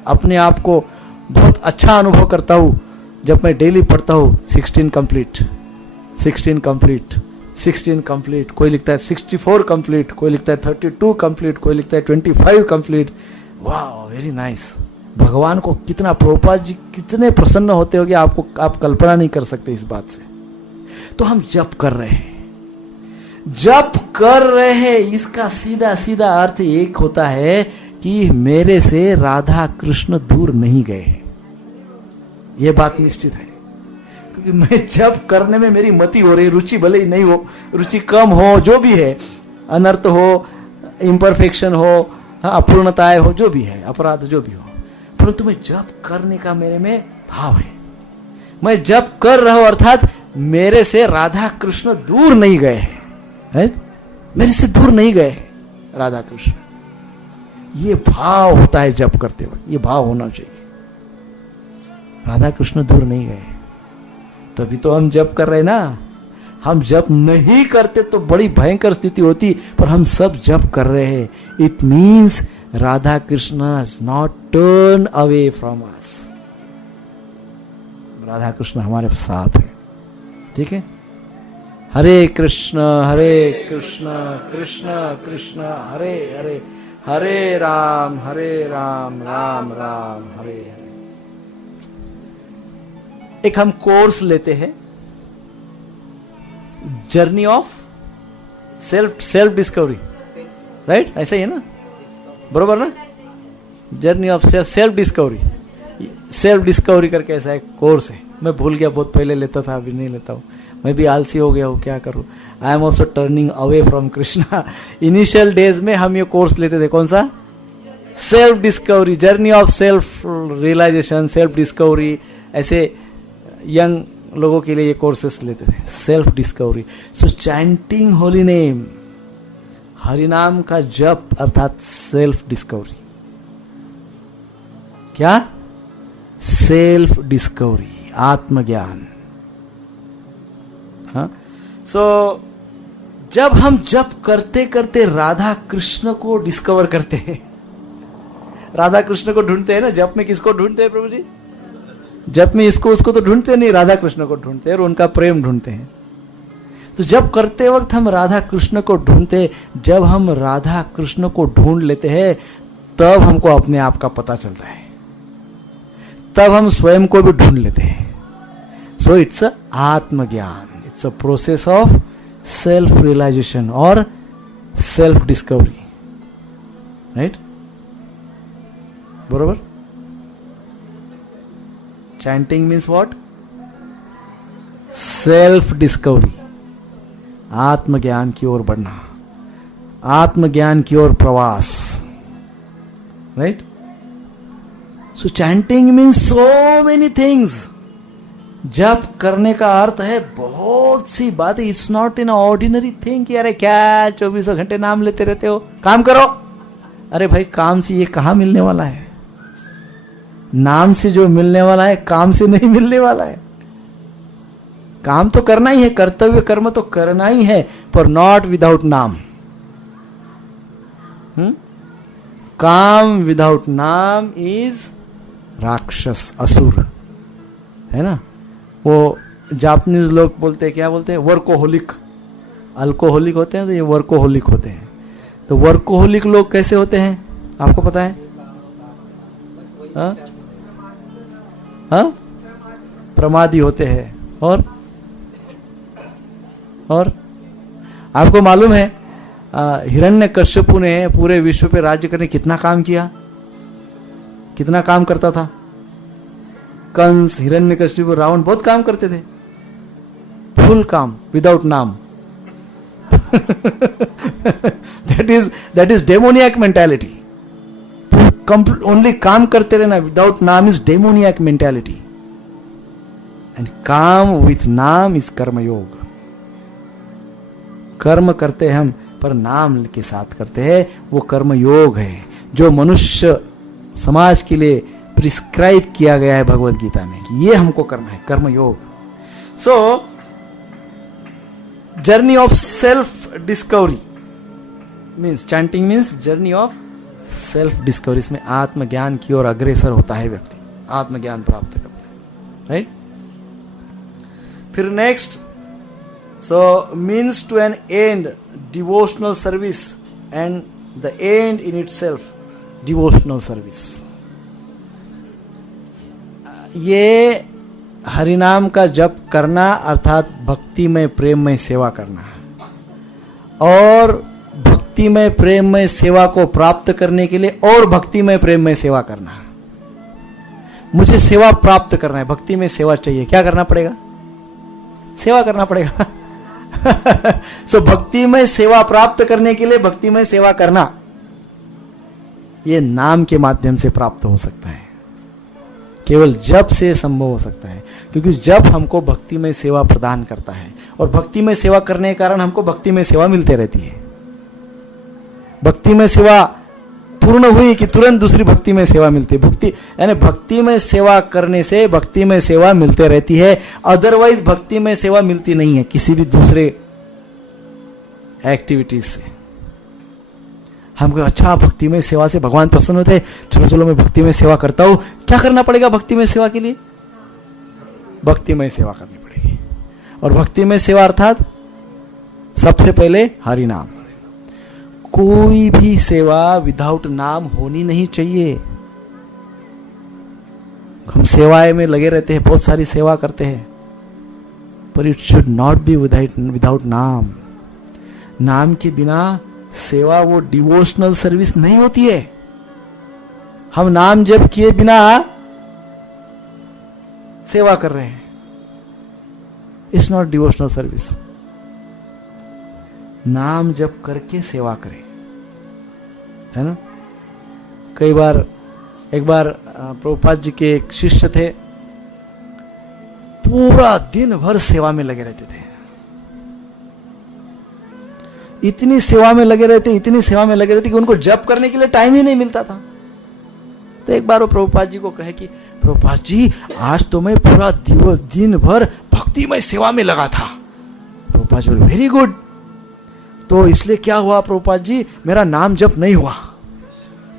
अपने आप को बहुत अच्छा अनुभव करता हूं जब मैं डेली पढ़ता हूं 16 कंप्लीट, 16 कंप्लीट, 16 कंप्लीट, कोई लिखता है 64 कंप्लीट, कोई लिखता है 32 कंप्लीट, कोई लिखता है 25 कंप्लीट। वाह, वेरी नाइस। भगवान को कितना, प्रभुपाद जी कितने प्रसन्न होते होंगे, आप कल्पना नहीं कर सकते इस बात से। तो हम जप कर रहे हैं, जप कर रहे हैं, इसका सीधा सीधा अर्थ एक होता है कि मेरे से राधा कृष्ण दूर नहीं गए हैं। यह बात निश्चित है, क्योंकि मैं जप करने में मेरी मति हो रही, रुचि भले ही नहीं हो, रुचि कम हो, जो भी है, अनर्थ हो, इम्परफेक्शन हो, अपूर्णताएं हो, जो भी है, अपराध जो भी हो, परंतु मैं जप करने का मेरे में भाव है। मैं जप कर रहा हूं, अर्थात मेरे से राधा कृष्ण दूर नहीं गए हैं, मेरे से दूर नहीं गए राधा कृष्ण। ये भाव होता है जप करते वक्त, ये भाव होना चाहिए, राधा कृष्ण दूर नहीं गए। तभी तो हम जप कर रहे हैं ना। हम जप नहीं करते तो बड़ी भयंकर स्थिति होती, पर हम सब जप कर रहे हैं। It means Radha Krishna is not turn away from us. Radha Krishna हमारे साथ है, ठीक है? हरे कृष्ण कृष्ण कृष्ण हरे हरे, हरे राम राम राम हरे हरे। एक हम कोर्स लेते हैं, journey of self discovery, right? ऐसा ही है ना, बरोबर ना? जर्नी ऑफ सेल्फ डिस्कवरी करके ऐसा एक कोर्स है। मैं भूल गया, बहुत पहले लेता था, अभी नहीं लेता हूं। मैं भी आलसी हो गया हूं, क्या करूं? I am also turning away from Krishna. Initial days में हम ये कोर्स लेते थे, कौन सा? Self discovery, journey of self realisation, self discovery. ऐसे यंग लोगों के लिए ये कोर्सेस लेते थे, self discovery. So chanting holy name, हरिनाम का जप अर्थात सेल्फ डिस्कवरी। क्या? सेल्फ डिस्कवरी, आत्मज्ञान। हाँ, सो जब हम जप करते करते राधा कृष्ण को डिस्कवर करते हैं, राधा कृष्ण को ढूंढते हैं ना। जप में किसको ढूंढते हैं प्रभु जी? जप में इसको उसको तो ढूंढते नहीं, राधा कृष्ण को ढूंढते हैं और उनका प्रेम ढूंढते हैं। तो जब करते वक्त हम राधा कृष्ण को ढूंढते, जब हम राधा कृष्ण को ढूंढ लेते हैं, तब हमको अपने आप का पता चलता है, तब हम स्वयं को भी ढूंढ लेते हैं। So it's atmagyan, it's a process of self realization और सेल्फ डिस्कवरी, राइट? बरोबर? Chanting means what? Self discovery, आत्मज्ञान की ओर बढ़ना, आत्मज्ञान की ओर प्रवास, right? So chanting means so many things. जप करने का अर्थ है बहुत सी बातें। It's not in ordinary thing कि अरे क्या 24 घंटे नाम लेते रहते हो, काम करो। अरे भाई, काम से ये कहां मिलने वाला है? नाम से जो मिलने वाला है काम से नहीं मिलने वाला है। काम तो करना ही है, कर्तव्य कर्म तो करना ही है, पर नॉट विदाउट नाम। काम विदाउट नाम इज राक्षस, असुर, है ना? वो जापानीज लोग बोलते हैं, क्या बोलते हैं? वर्कोहोलिक। अल्कोहोलिक होते हैं तो ये वर्कोहोलिक होते हैं। तो वर्कोहोलिक लोग कैसे होते हैं आपको पता है? हाँ? हाँ? प्रमादी होते हैं। और आपको मालूम है हिरण्यकश्यपु ने पूरे विश्व पे राज्य करने कितना काम किया? कितना काम करता था? कंस, हिरण्यकश्यपु, रावण बहुत काम करते थे, फुल काम, विदाउट नाम। that is demoniac mentality. Only काम करते रहना विदाउट नाम इज डेमोनियक मेंटालिटी, एंड काम विथ नाम इज कर्मयोग। कर्म करते हम पर नाम के साथ करते हैं, वो कर्मयोग है जो मनुष्य समाज के लिए प्रिस्क्राइब किया गया है भगवत गीता में कि ये हमको करना है, कर्मयोग। सो journey of self discovery means, chanting means journey of self discovery. इसमें आत्मज्ञान की ओर अग्रसर होता है व्यक्ति, आत्मज्ञान प्राप्त करता है, राइट? फिर next, so means to an end devotional service, and the end in itself devotional service. ये हरिनाम का जप करना अर्थात भक्तिमय प्रेममय सेवा करना, और भक्तिमय प्रेममय सेवा को प्राप्त करने के लिए और भक्तिमय प्रेममय सेवा करना। मुझे सेवा प्राप्त करना है, भक्ति में सेवा चाहिए, क्या करना पड़ेगा? सेवा करना पड़ेगा। सो भक्तिमय सेवा प्राप्त करने के लिए भक्तिमय सेवा करना, यह नाम के माध्यम से प्राप्त हो सकता है, केवल जप से संभव हो सकता है, क्योंकि जप हमको भक्तिमय सेवा प्रदान करता है, और भक्तिमय सेवा करने के कारण हमको भक्तिमय सेवा मिलते रहती है। भक्तिमय सेवा पूर्ण हुई कि तुरंत दूसरी भक्तिमय सेवा मिलती है। भक्ति यानी भक्तिमय सेवा करने से भक्तिमय सेवा मिलते रहती है, अदरवाइज भक्तिमय सेवा मिलती नहीं है किसी भी दूसरे एक्टिविटीज से। हमको अच्छा भक्तिमय सेवा से भगवान प्रसन्न होते हैं, चलो चलो मैं भक्तिमय सेवा करता हूं। क्या करना पड़ेगा भक्तिमय सेवा के लिए? भक्तिमय सेवा करनी पड़ेगी। और भक्तिमय सेवा अर्थात सबसे पहले हरि नाम। कोई भी सेवा विदाउट नाम होनी नहीं चाहिए। हम सेवाएं में लगे रहते हैं, बहुत सारी सेवा करते हैं, पर it should not be without नाम। नाम के बिना सेवा वो डिवोशनल सर्विस नहीं होती है। हम नाम जप किए बिना सेवा कर रहे हैं, इट्स नॉट डिवोशनल सर्विस। नाम जप करके सेवा करें, है ना? कई बार, एक बार प्रभुपाद जी के एक शिष्य थे, पूरा दिन भर सेवा में लगे रहते थे। इतनी सेवा में लगे रहते कि उनको जप करने के लिए टाइम ही नहीं मिलता था। तो एक बार वो प्रभुपाद जी को कहे कि प्रभुपाद जी, आज तो मैं पूरा दिन भर भक्तिमय सेवा में लगा था। प्रभुपाद जी बोले वेरी गुड। तो इसलिए क्या हुआ प्रभुपाद जी, मेरा नाम जप नहीं हुआ,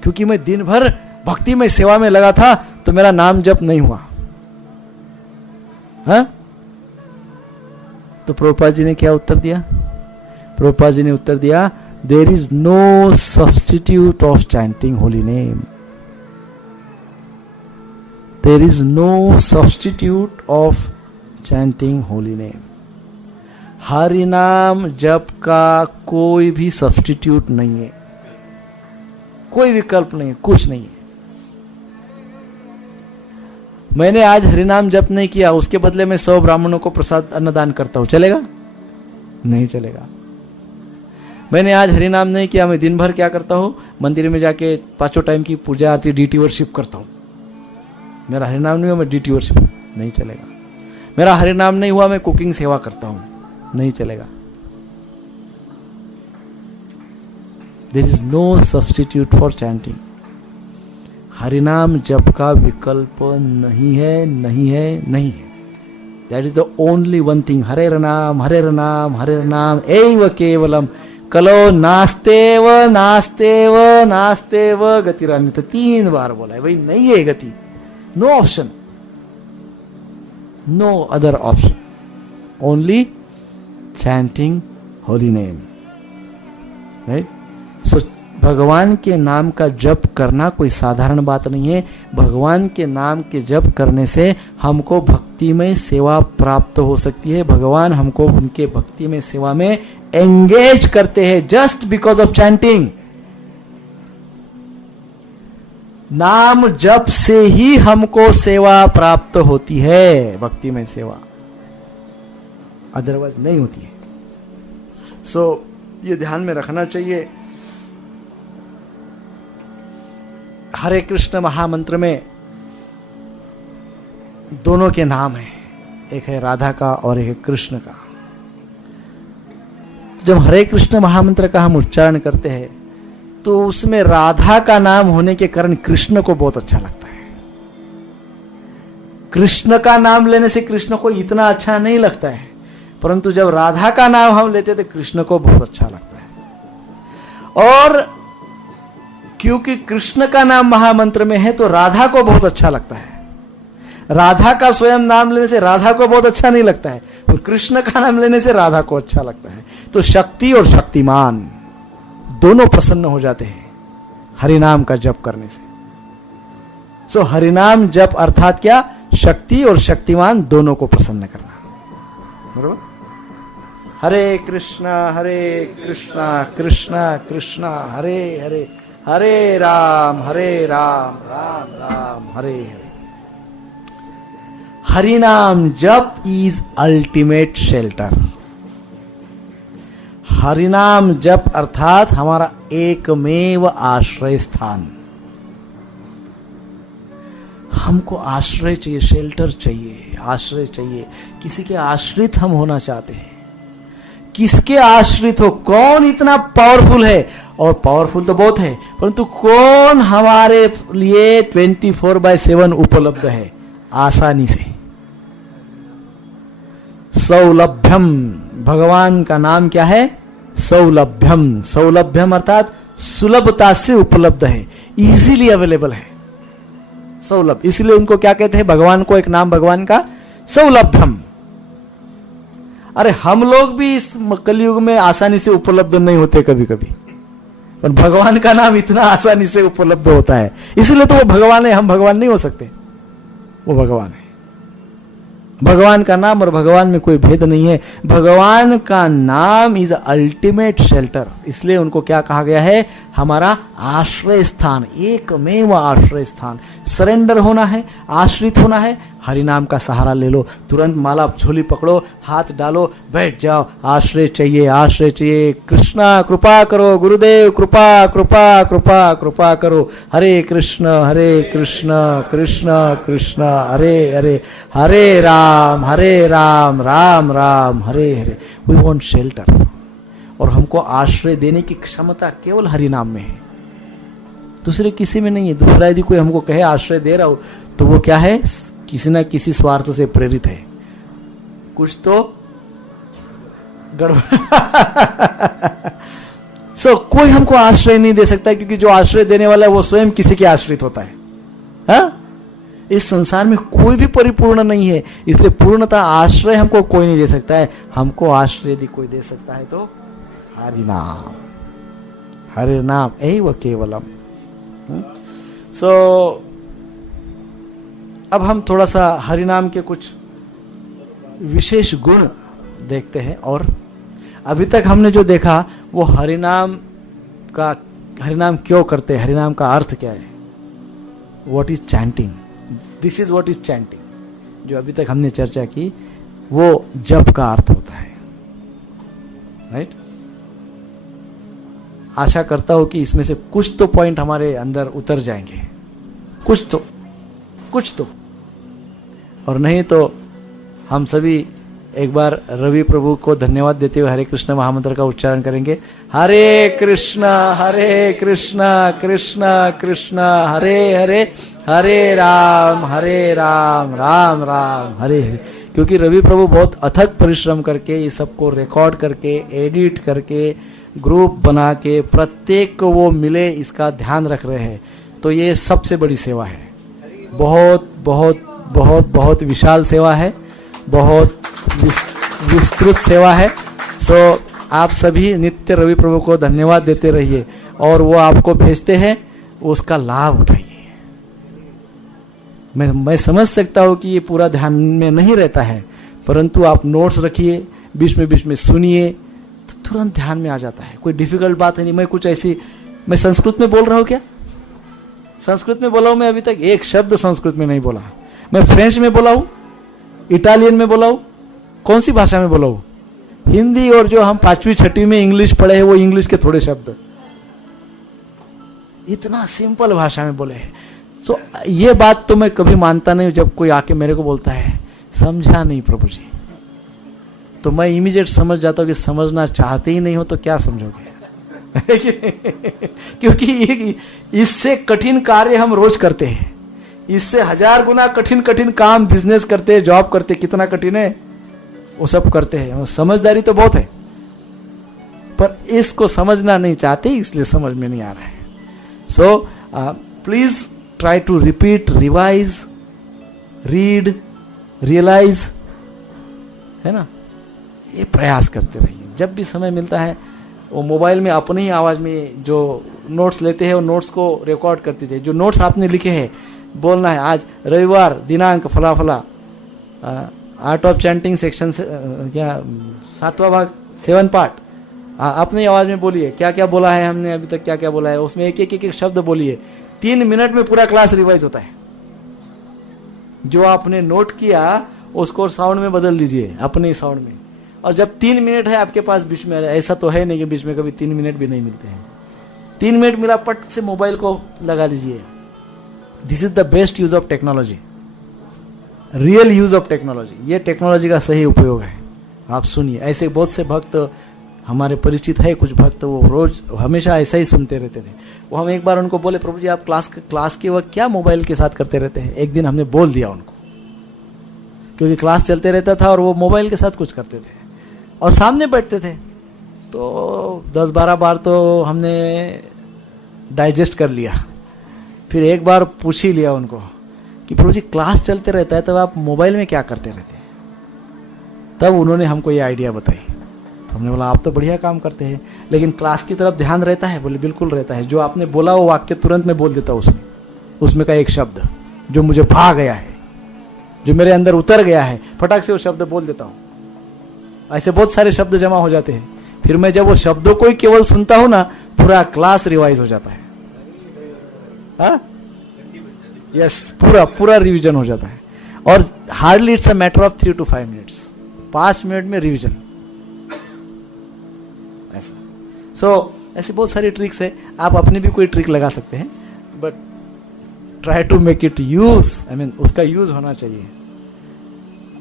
क्योंकि मैं दिन भर भक्तिमय सेवा में लगा था, तो मेरा नाम जप नहीं हुआ। हाँ? तो प्रभुपाद जी ने क्या उत्तर दिया? प्रभुपाद जी ने उत्तर दिया, there is no substitute of chanting holy name. There is no substitute of chanting holy name. Hari नाम जप का कोई भी सब्स्टिट्यूट नहीं है, कोई विकल्प नहीं है, कुछ नहीं है. मैंने आज हरिनाम जप नहीं किया, उसके बदले में 100 ब्राह्मणों को प्रसाद अन्नदान करता हूं, चलेगा? नहीं चलेगा. मैंने आज हरिनाम नहीं किया, मैं दिन भर क्या करता हूं? मंदिर में जाके 5 टाइम की पूजा आरती डीटी वर्शिप करता हूं. मेरा हरिनाम नहीं हुआ, मैं डीटी वर्शिप, नहीं चलेगा. मेरा हरिनाम नहीं हुआ, मैं कुकिंग सेवा करता हूं, नहीं चलेगा. There is no substitute for chanting. हरिनाम जप का विकल्प नहीं है, नहीं है, नहीं है. That is the only one thing. हरे नाम, हरे नाम, हरे नाम एव केवलम. कलो नास्तेव, नास्तेव, नास्तेव गतिरान्य. तो 3 बार बोला है भाई, नहीं है गति. No option, no other option, only chanting holy name. Right? So भगवान के नाम का जप करना कोई साधारण बात नहीं है. भगवान के नाम के जप करने से हमको भक्तिमय सेवा प्राप्त हो सकती है. भगवान हमको उनके भक्तिमय सेवा में एंगेज करते हैं जस्ट बिकॉज ऑफ चैंटिंग. नाम जप से ही हमको सेवा प्राप्त होती है, भक्तिमय सेवा, अदरवाइज नहीं होती है. सो ये ध्यान में रखना चाहिए. हरे कृष्ण महामंत्र में दोनों के नाम हैं, एक है राधा का और एक है कृष्ण का. जब हरे कृष्ण महामंत्र का हम उच्चारण करते हैं तो उसमें राधा का नाम होने के कारण कृष्ण को बहुत अच्छा लगता है. कृष्ण का नाम लेने से कृष्ण को इतना अच्छा नहीं लगता है, परंतु जब राधा का नाम हम लेते तो कृष्ण को बहुत अच्छा लगता है. और क्योंकि कृष्ण का नाम महामंत्र में है तो राधा को बहुत अच्छा लगता है. राधा का स्वयं नाम लेने से राधा को बहुत अच्छा नहीं लगता है, तो कृष्ण का नाम लेने से राधा को अच्छा लगता है. तो शक्ति और शक्तिमान दोनों प्रसन्न हो जाते हैं हरिनाम का जप करने से. सो हरिनाम जप अर्थात क्या? शक्ति और शक्तिमान दोनों को प्रसन्न करना. बरोबर? हरे कृष्णा कृष्णा कृष्णा हरे हरे, हरे राम राम राम हरे हरे. हरिनाम जप इज अल्टीमेट शेल्टर. हरिनाम जप अर्थात हमारा एकमेव आश्रय स्थान. हमको आश्रय चाहिए, शेल्टर चाहिए, आश्रय चाहिए. किसी के आश्रित हम होना चाहते हैं. किसके आश्रित हो? कौन इतना पावरफुल है? और पावरफुल तो बहुत है, परंतु कौन हमारे लिए 24/7 उपलब्ध है आसानी से? सौलभ्यम. भगवान का नाम क्या है? सौलभ्यम. सौलभ्यम अर्थात सुलभता से उपलब्ध है, इजीली अवेलेबल है. सौलभ, इसलिए उनको क्या कहते हैं? भगवान को एक नाम भगवान का सौलभ्यम. अरे हम लोग भी इस कलयुग में आसानी से उपलब्ध नहीं होते कभी कभी, पर भगवान का नाम इतना आसानी से उपलब्ध होता है, इसलिए तो वो भगवान है. हम भगवान नहीं हो सकते, वो भगवान है. भगवान का नाम और भगवान में कोई भेद नहीं है. भगवान का नाम इज अल्टीमेट शेल्टर. इसलिए उनको क्या कहा गया है? हमारा आश्रय स्थान, एकमेव आश्रय स्थान. सरेंडर होना है, आश्रित होना है, हरिनाम का सहारा ले लो. तुरंत माला झोली पकड़ो, हाथ डालो, बैठ जाओ. आश्रय चाहिए, आश्रय चाहिए. कृष्णा कृपा करो, गुरुदेव कृपा कृपा कृपा कृपा करो. Hare Krishna Krishna Krishna Hare Hare, Hare Ram Ram Ram Hare Hare. We want shelter. और हमको आश्रय देने की क्षमता केवल हरिनाम में है, दूसरे किसी में नहीं है. दूसरा यदि कोई हमको कहे आश्रय दे रहा हो तो वो क्या है? किसी ना किसी स्वार्थ से प्रेरित है, कुछ तो गड़बड़. सो कोई हमको आश्रय नहीं दे सकता, क्योंकि जो आश्रय देने वाला है वो स्वयं किसी के आश्रित होता है. हा? इस संसार में कोई भी परिपूर्ण नहीं है, इसलिए पूर्णता आश्रय हमको कोई नहीं दे सकता है। हमको आश्रय यदि कोई दे सकता है तो हरि नाम, हरि नाम एव केवलम। सो अब हम थोड़ा सा हरि नाम के कुछ विशेष गुण देखते हैं। और अभी तक हमने जो देखा वो हरिनाम क्यों करते हैं, हरिनाम का अर्थ क्या है, what is chanting, this is what is chanting. जो अभी तक हमने चर्चा की वो जप का अर्थ होता है, राइट। आशा करता हूं कि इसमें से कुछ तो पॉइंट हमारे अंदर उतर जाएंगे, कुछ तो, और नहीं तो हम सभी एक बार रवि प्रभु को धन्यवाद देते हुए हरे कृष्ण महामंत्र का उच्चारण करेंगे। हरे कृष्ण कृष्ण कृष्ण हरे हरे, हरे राम राम राम हरे हरे। क्योंकि रवि प्रभु बहुत अथक परिश्रम करके इस सबको रिकॉर्ड करके, एडिट करके, ग्रुप बना के प्रत्येक को वो मिले इसका ध्यान रख रहे हैं। तो ये सबसे बड़ी सेवा है, बहुत बहुत बहुत बहुत विशाल सेवा है, बहुत विस्तृत सेवा है। सो आप सभी नित्य रवि प्रभु को धन्यवाद देते रहिए और वो आपको भेजते हैं, उसका लाभ उठाइए। मैं समझ सकता हूँ कि ये पूरा ध्यान में नहीं रहता है, परंतु आप नोट्स रखिए, बीच में सुनिए तो तुरंत ध्यान में आ जाता है। कोई डिफिकल्ट बात है नहीं। मैं संस्कृत में बोल रहा हूँ क्या? संस्कृत में बोला हूँ मैं? अभी तक एक शब्द संस्कृत में नहीं बोला। मैं फ्रेंच में बोला हूँ, इटालियन में बोला हूँ, कौन सी भाषा में बोला हूँ? हिंदी। और जो हम 5वीं 6वीं में इंग्लिश पढ़े हैं वो इंग्लिश के थोड़े शब्द इतना सिंपल भाषा में बोले हैं। सो ये बात तो मैं कभी मानता नहीं जब कोई आके मेरे को बोलता है समझा नहीं प्रभु जी, तो मैं इमीडिएट समझ जाता हूँ कि समझना चाहते ही नहीं हो तो क्या समझोगे। क्योंकि इससे कठिन कार्य हम रोज करते हैं, इससे 1000 गुना कठिन काम बिजनेस करते हैं, जॉब करते, कितना कठिन है वो सब करते हैं। समझदारी तो बहुत है पर इसको समझना नहीं चाहते, इसलिए समझ में नहीं आ रहा है। So please try to repeat, revise, read, realise, है ना, ये प्रयास करते रहिए। जब भी समय मिलता है वो मोबाइल में अपनी ही आवाज में जो नोट्स लेते हैं वो नोट्स को रिकॉर्ड करते जाइए। जो नोट्स आपने लिखे हैं बोलना है, आज रविवार दिनांक फला फला, आर्ट ऑफ चैंटिंग सेक्शन से क्या 7वां भाग 7 पार्ट, अपनी आवाज में बोलिए क्या क्या बोला है हमने अभी तक, क्या क्या बोला है उसमें एक शब्द बोलिए। 3 मिनट में पूरा क्लास रिवाइज होता है। जो आपने नोट किया उसको साउंड में बदल दीजिए, अपने साउंड में। और जब 3 मिनट है आपके पास, बीच में ऐसा तो है नहीं कि बीच में कभी 3 मिनट भी नहीं मिलते हैं। 3 मिनट मिला, पट से मोबाइल को लगा लीजिए। This is the best use of technology, real use of technology. ये टेक्नोलॉजी का सही उपयोग है। आप सुनिए, ऐसे बहुत से भक्त हमारे परिचित है, कुछ भक्त वो रोज हमेशा ऐसा ही सुनते रहते थे। वो हम एक बार उनको बोले प्रभु जी आप क्लास के वक्त क्या मोबाइल के साथ करते रहते हैं? एक दिन हमने बोल दिया उनको, क्योंकि क्लास चलते रहता था और वो मोबाइल के साथ कुछ करते थे और सामने बैठते थे। तो 10-12 बार तो हमने डाइजेस्ट कर लिया। फिर एक बार पूछ ही लिया उनको कि प्रभु जी क्लास चलते रहता है तब आप मोबाइल में क्या करते रहते हैं? तब उन्होंने हमको ये आइडिया बताई। तो हमने बोला आप तो बढ़िया काम करते हैं, लेकिन क्लास की तरफ ध्यान रहता है? बोले बिल्कुल रहता है। जो आपने बोला वो वाक्य तुरंत मैं बोल देता हूँ उसमें का एक शब्द जो मुझे भा गया है, जो मेरे अंदर उतर गया है, फटाक से वो शब्द बोल देता हूँ। ऐसे बहुत सारे शब्द जमा हो जाते हैं। फिर मैं जब वो शब्दों को ही केवल सुनता हूं ना, पूरा क्लास रिवाइज हो जाता है। यस, पूरा रिवीजन हो जाता है। और hardly it's a matter of 3 to 5 minutes, 5 minute में रिवीजन। ऐसा ऐसे बहुत सारी ट्रिक्स है। आप अपनी भी कोई ट्रिक लगा सकते हैं, but try to make it use, उसका यूज होना चाहिए,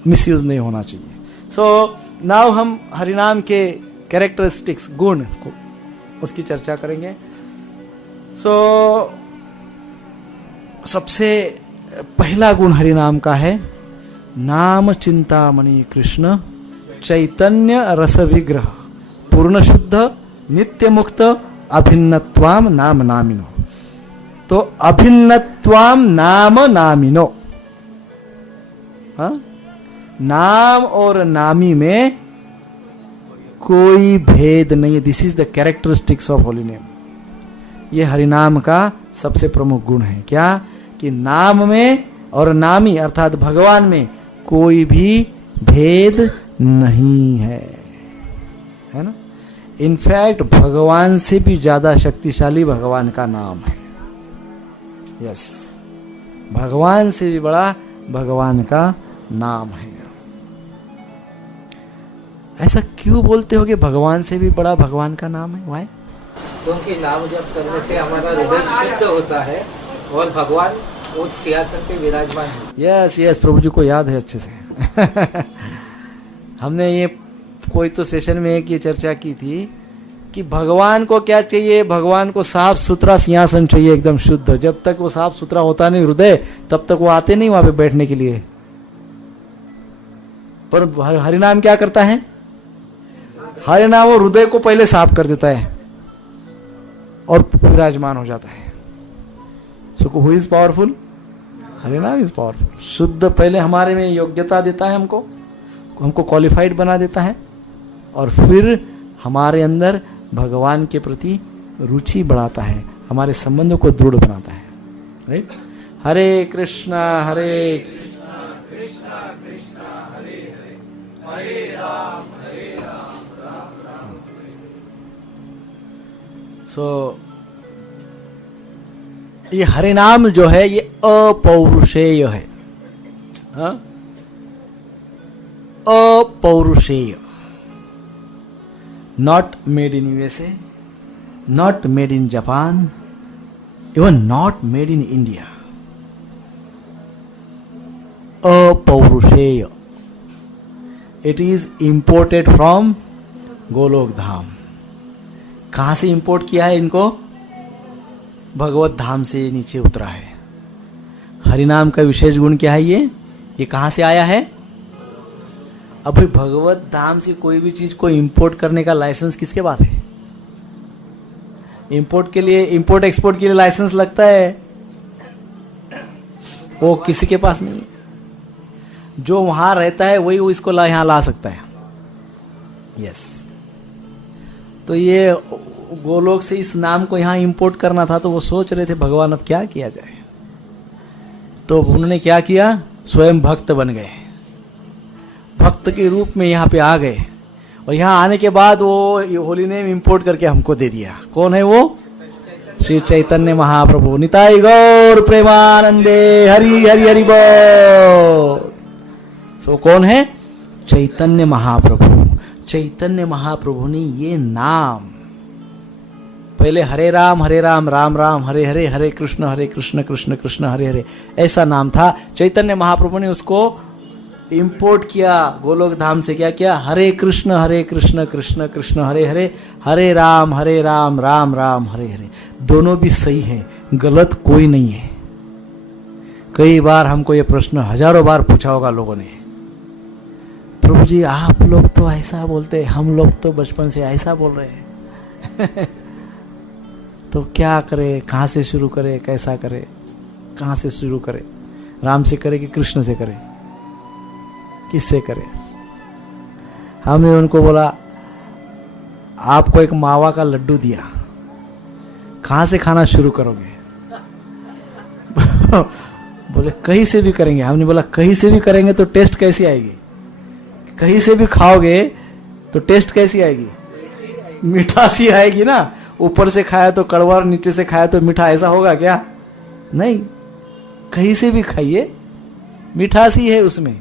मिस यूज नहीं होना चाहिए। सो नाउ हम हरिनाम के कैरेक्टरिस्टिक्स, गुण को उसकी चर्चा करेंगे। सबसे पहला गुण हरिनाम का है नाम चिंतामणि कृष्ण चैतन्य रस विग्रह पूर्ण शुद्ध नित्य मुक्त अभिन्नत्वाम नाम नामिनो। तो अभिन्नत्वाम नाम नामिनो, हाँ? नाम और नामी में कोई भेद नहीं है. This is the characteristics of holy name. ये हरिनाम का सबसे प्रमुख गुण है. क्या? कि नाम में और नामी अर्थात भगवान में कोई भी भेद नहीं है ना. इनफैक्ट भगवान से भी ज्यादा शक्तिशाली भगवान का नाम है. यस, भगवान से भी बड़ा भगवान का नाम है. ऐसा क्यों बोलते हो कि भगवान से भी बड़ा भगवान का नाम है? वाई? क्योंकि नाम जप करने से हमारा हृदय शुद्ध होता है और भगवान उस सिंहासन पे विराजमान है. यस यस, प्रभु जी को याद है अच्छे से. हमने ये कोई तो सेशन में एक ये चर्चा की थी कि भगवान को क्या चाहिए. भगवान को साफ सुथरा सिंहासन चाहिए, एकदम शुद्ध. जब तक वो साफ सुथरा होता नहीं हृदय, तब तक वो आते नहीं वहां पे बैठने के लिए. पर हरिनाम क्या करता है? हरिनाम वो हृदय को पहले साफ कर देता है और विराजमान हो जाता है. So who is powerful? हरिनाम इज पावरफुल. शुद्ध पहले हमारे में योग्यता देता है, हमको क्वालिफाइड बना देता है, और फिर हमारे अंदर भगवान के प्रति रुचि बढ़ाता है, हमारे संबंधों को दृढ़ बनाता है. राइट? हरे कृष्णा हरे कृष्णा कृष्णा कृष्णा हरे हरे, हरे राम राम राम. सो ये हरिनाम जो है ये अपौरुषेय है. हाँ? अपौरुषेय. Not made in USA, not made in Japan, even not made in India. अपौरुषेय. It is imported from Goloka Dham. कहां से इंपोर्ट किया है इनको? भगवत धाम से नीचे उतरा है. हरिनाम का विशेष गुण क्या है? ये कहां से आया है? अब भगवत धाम से कोई भी चीज को इंपोर्ट करने का लाइसेंस किसके पास है? इंपोर्ट के लिए, इंपोर्ट एक्सपोर्ट के लिए लाइसेंस लगता है, वो किसी के पास नहीं. जो वहां रहता है वही वो इसको यहां ला सकता है. यस. तो ये गोलोक से इस नाम को यहां इंपोर्ट करना था, तो वो सोच रहे थे भगवान अब क्या किया जाए. तो उन्होंने क्या किया? स्वयं भक्त बन गए, भक्त के रूप में यहाँ पे आ गए, और यहाँ आने के बाद वो होली नेम इंपोर्ट करके हमको दे दिया. कौन है वो? श्री चैतन्य महाप्रभु. निताई गौर प्रेमानंदे हरि हरि हरि बोल. सो कौन है? चैतन्य महाप्रभु. चैतन्य महाप्रभु ने ये नाम पहले हरे राम राम राम हरे हरे, हरे कृष्ण कृष्ण कृष्ण हरे हरे, ऐसा नाम था. चैतन्य महाप्रभु ने उसको इंपोर्ट किया गोलोक धाम से. क्या किया? हरे कृष्ण कृष्ण कृष्ण हरे हरे, हरे राम राम राम हरे हरे. दोनों भी सही है, गलत कोई नहीं है. कई बार हमको ये प्रश्न हजारों बार पूछा होगा लोगों ने, प्रभु जी आप लोग तो ऐसा बोलते, हम लोग तो बचपन से ऐसा बोल रहे हैं. तो क्या करे, कहां से शुरू करे, कैसा करे, कहां से शुरू करे? राम से करे कि कृष्ण से करे, किससे करे? हमने उनको बोला आपको एक मावा का लड्डू दिया, कहां से खाना शुरू करोगे? बोले कहीं से भी करेंगे. हमने बोला कहीं से भी करेंगे तो टेस्ट कैसी आएगी? कहीं से भी खाओगे तो टेस्ट कैसी आएगी? मीठा सी आएगी ना. ऊपर से खाया तो कड़वा और नीचे से खाया तो मीठा, ऐसा होगा क्या? नहीं. कहीं से भी खाइए मिठासी है उसमें.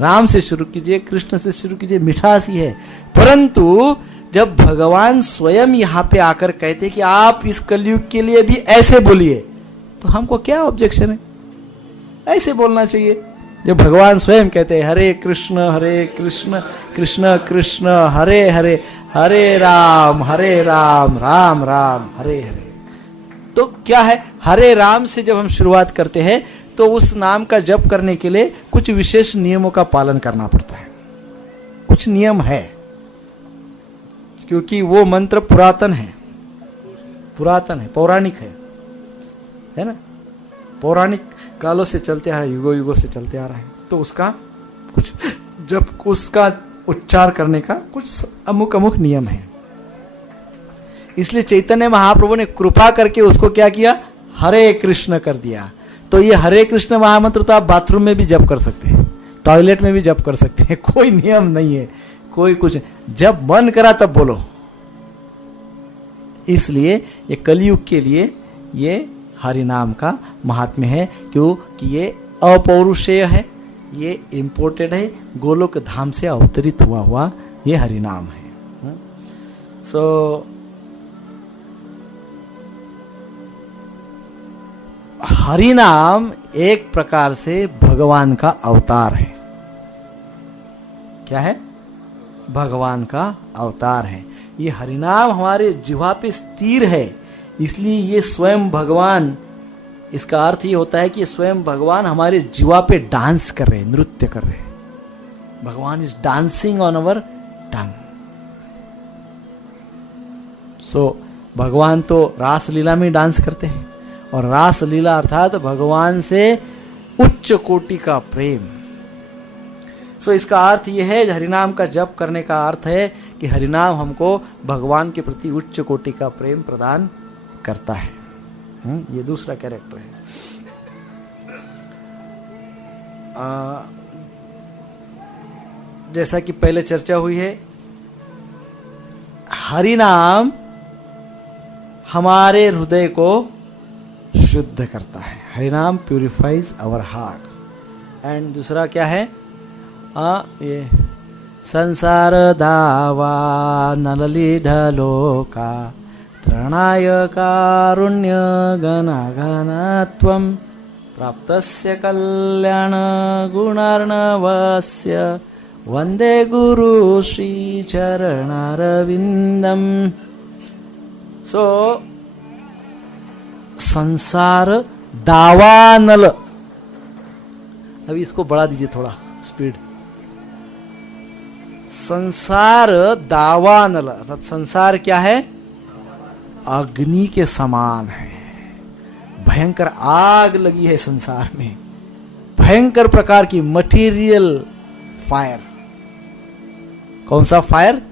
राम से शुरू कीजिए, कृष्ण से शुरू कीजिए, मिठासी है. परंतु जब भगवान स्वयं यहाँ पे आकर कहते कि आप इस कलयुग के लिए भी ऐसे बोलिए, तो हमको क्या ऑब्जेक्शन है? ऐसे बोलना चाहिए. जब भगवान स्वयं कहते हैं हरे कृष्ण कृष्ण कृष्ण हरे हरे, हरे राम राम राम हरे हरे. तो क्या है? हरे राम से जब हम शुरुआत करते हैं तो उस नाम का जप करने के लिए कुछ विशेष नियमों का पालन करना पड़ता है. कुछ नियम है, क्योंकि वो मंत्र पुरातन है, पौराणिक है ना. पौराणिक कालों से चलते आ रहा है, युगों से चलते आ रहा है. तो उसका कुछ जब उसका उच्चार करने का कुछ अमुक अमुक नियम है। इसलिए चैतन्य महाप्रभु ने कृपा करके उसको क्या किया, हरे कृष्ण कर दिया। तो ये हरे कृष्ण महामंत्र तो आप बाथरूम में भी जप कर सकते हैं, टॉयलेट में भी जप कर सकते हैं, कोई नियम नहीं है, कोई कुछ, जब मन करा तब बोलो। इसलिए ये कलयुग के लिए ये हरि नाम का महात्म्य है, क्योंकि ये अपौरुषेय है, ये इंपोर्टेड है, गोलोक धाम से अवतरित हुआ ये हरि नाम है। सो हरि नाम एक प्रकार से भगवान का अवतार है। क्या है? भगवान का अवतार है। ये हरिनाम हमारे जिह्वा पे स्थिर है, इसलिए ये स्वयं भगवान, इसका अर्थ ये होता है कि स्वयं भगवान हमारे जिह्वा पे डांस कर रहे हैं, नृत्य कर रहे हैं। भगवान इज डांसिंग ऑन अवर टंग। सो भगवान तो रास लीला में डांस करते हैं, और रास लीला अर्थात भगवान से उच्च कोटि का प्रेम। सो इसका अर्थ यह है, हरिनाम का जप करने का अर्थ है कि हरिनाम हमको भगवान के प्रति उच्च कोटि का प्रेम प्रदान करता है। ये दूसरा कैरेक्टर है। जैसा कि पहले चर्चा हुई है, हरिनाम हमारे हृदय को शुद्ध करता है। हरिनाम प्यूरिफाइज आवर हार्ट। एंड दूसरा क्या है? ये संसार दावा नलली ढलोका त्रणाय कारुण्य गणागणत्वं प्राप्तस्य कल्याण गुणार्णवस्य वंदे गुरु श्री चरणारविंदम। सो संसार दावानल, अभी इसको बढ़ा दीजिए थोड़ा स्पीड। संसार दावानल अर्थात संसार क्या है? अग्नि के समान है। भयंकर आग लगी है संसार में, भयंकर प्रकार की मटेरियल फायर। कौन सा फायर?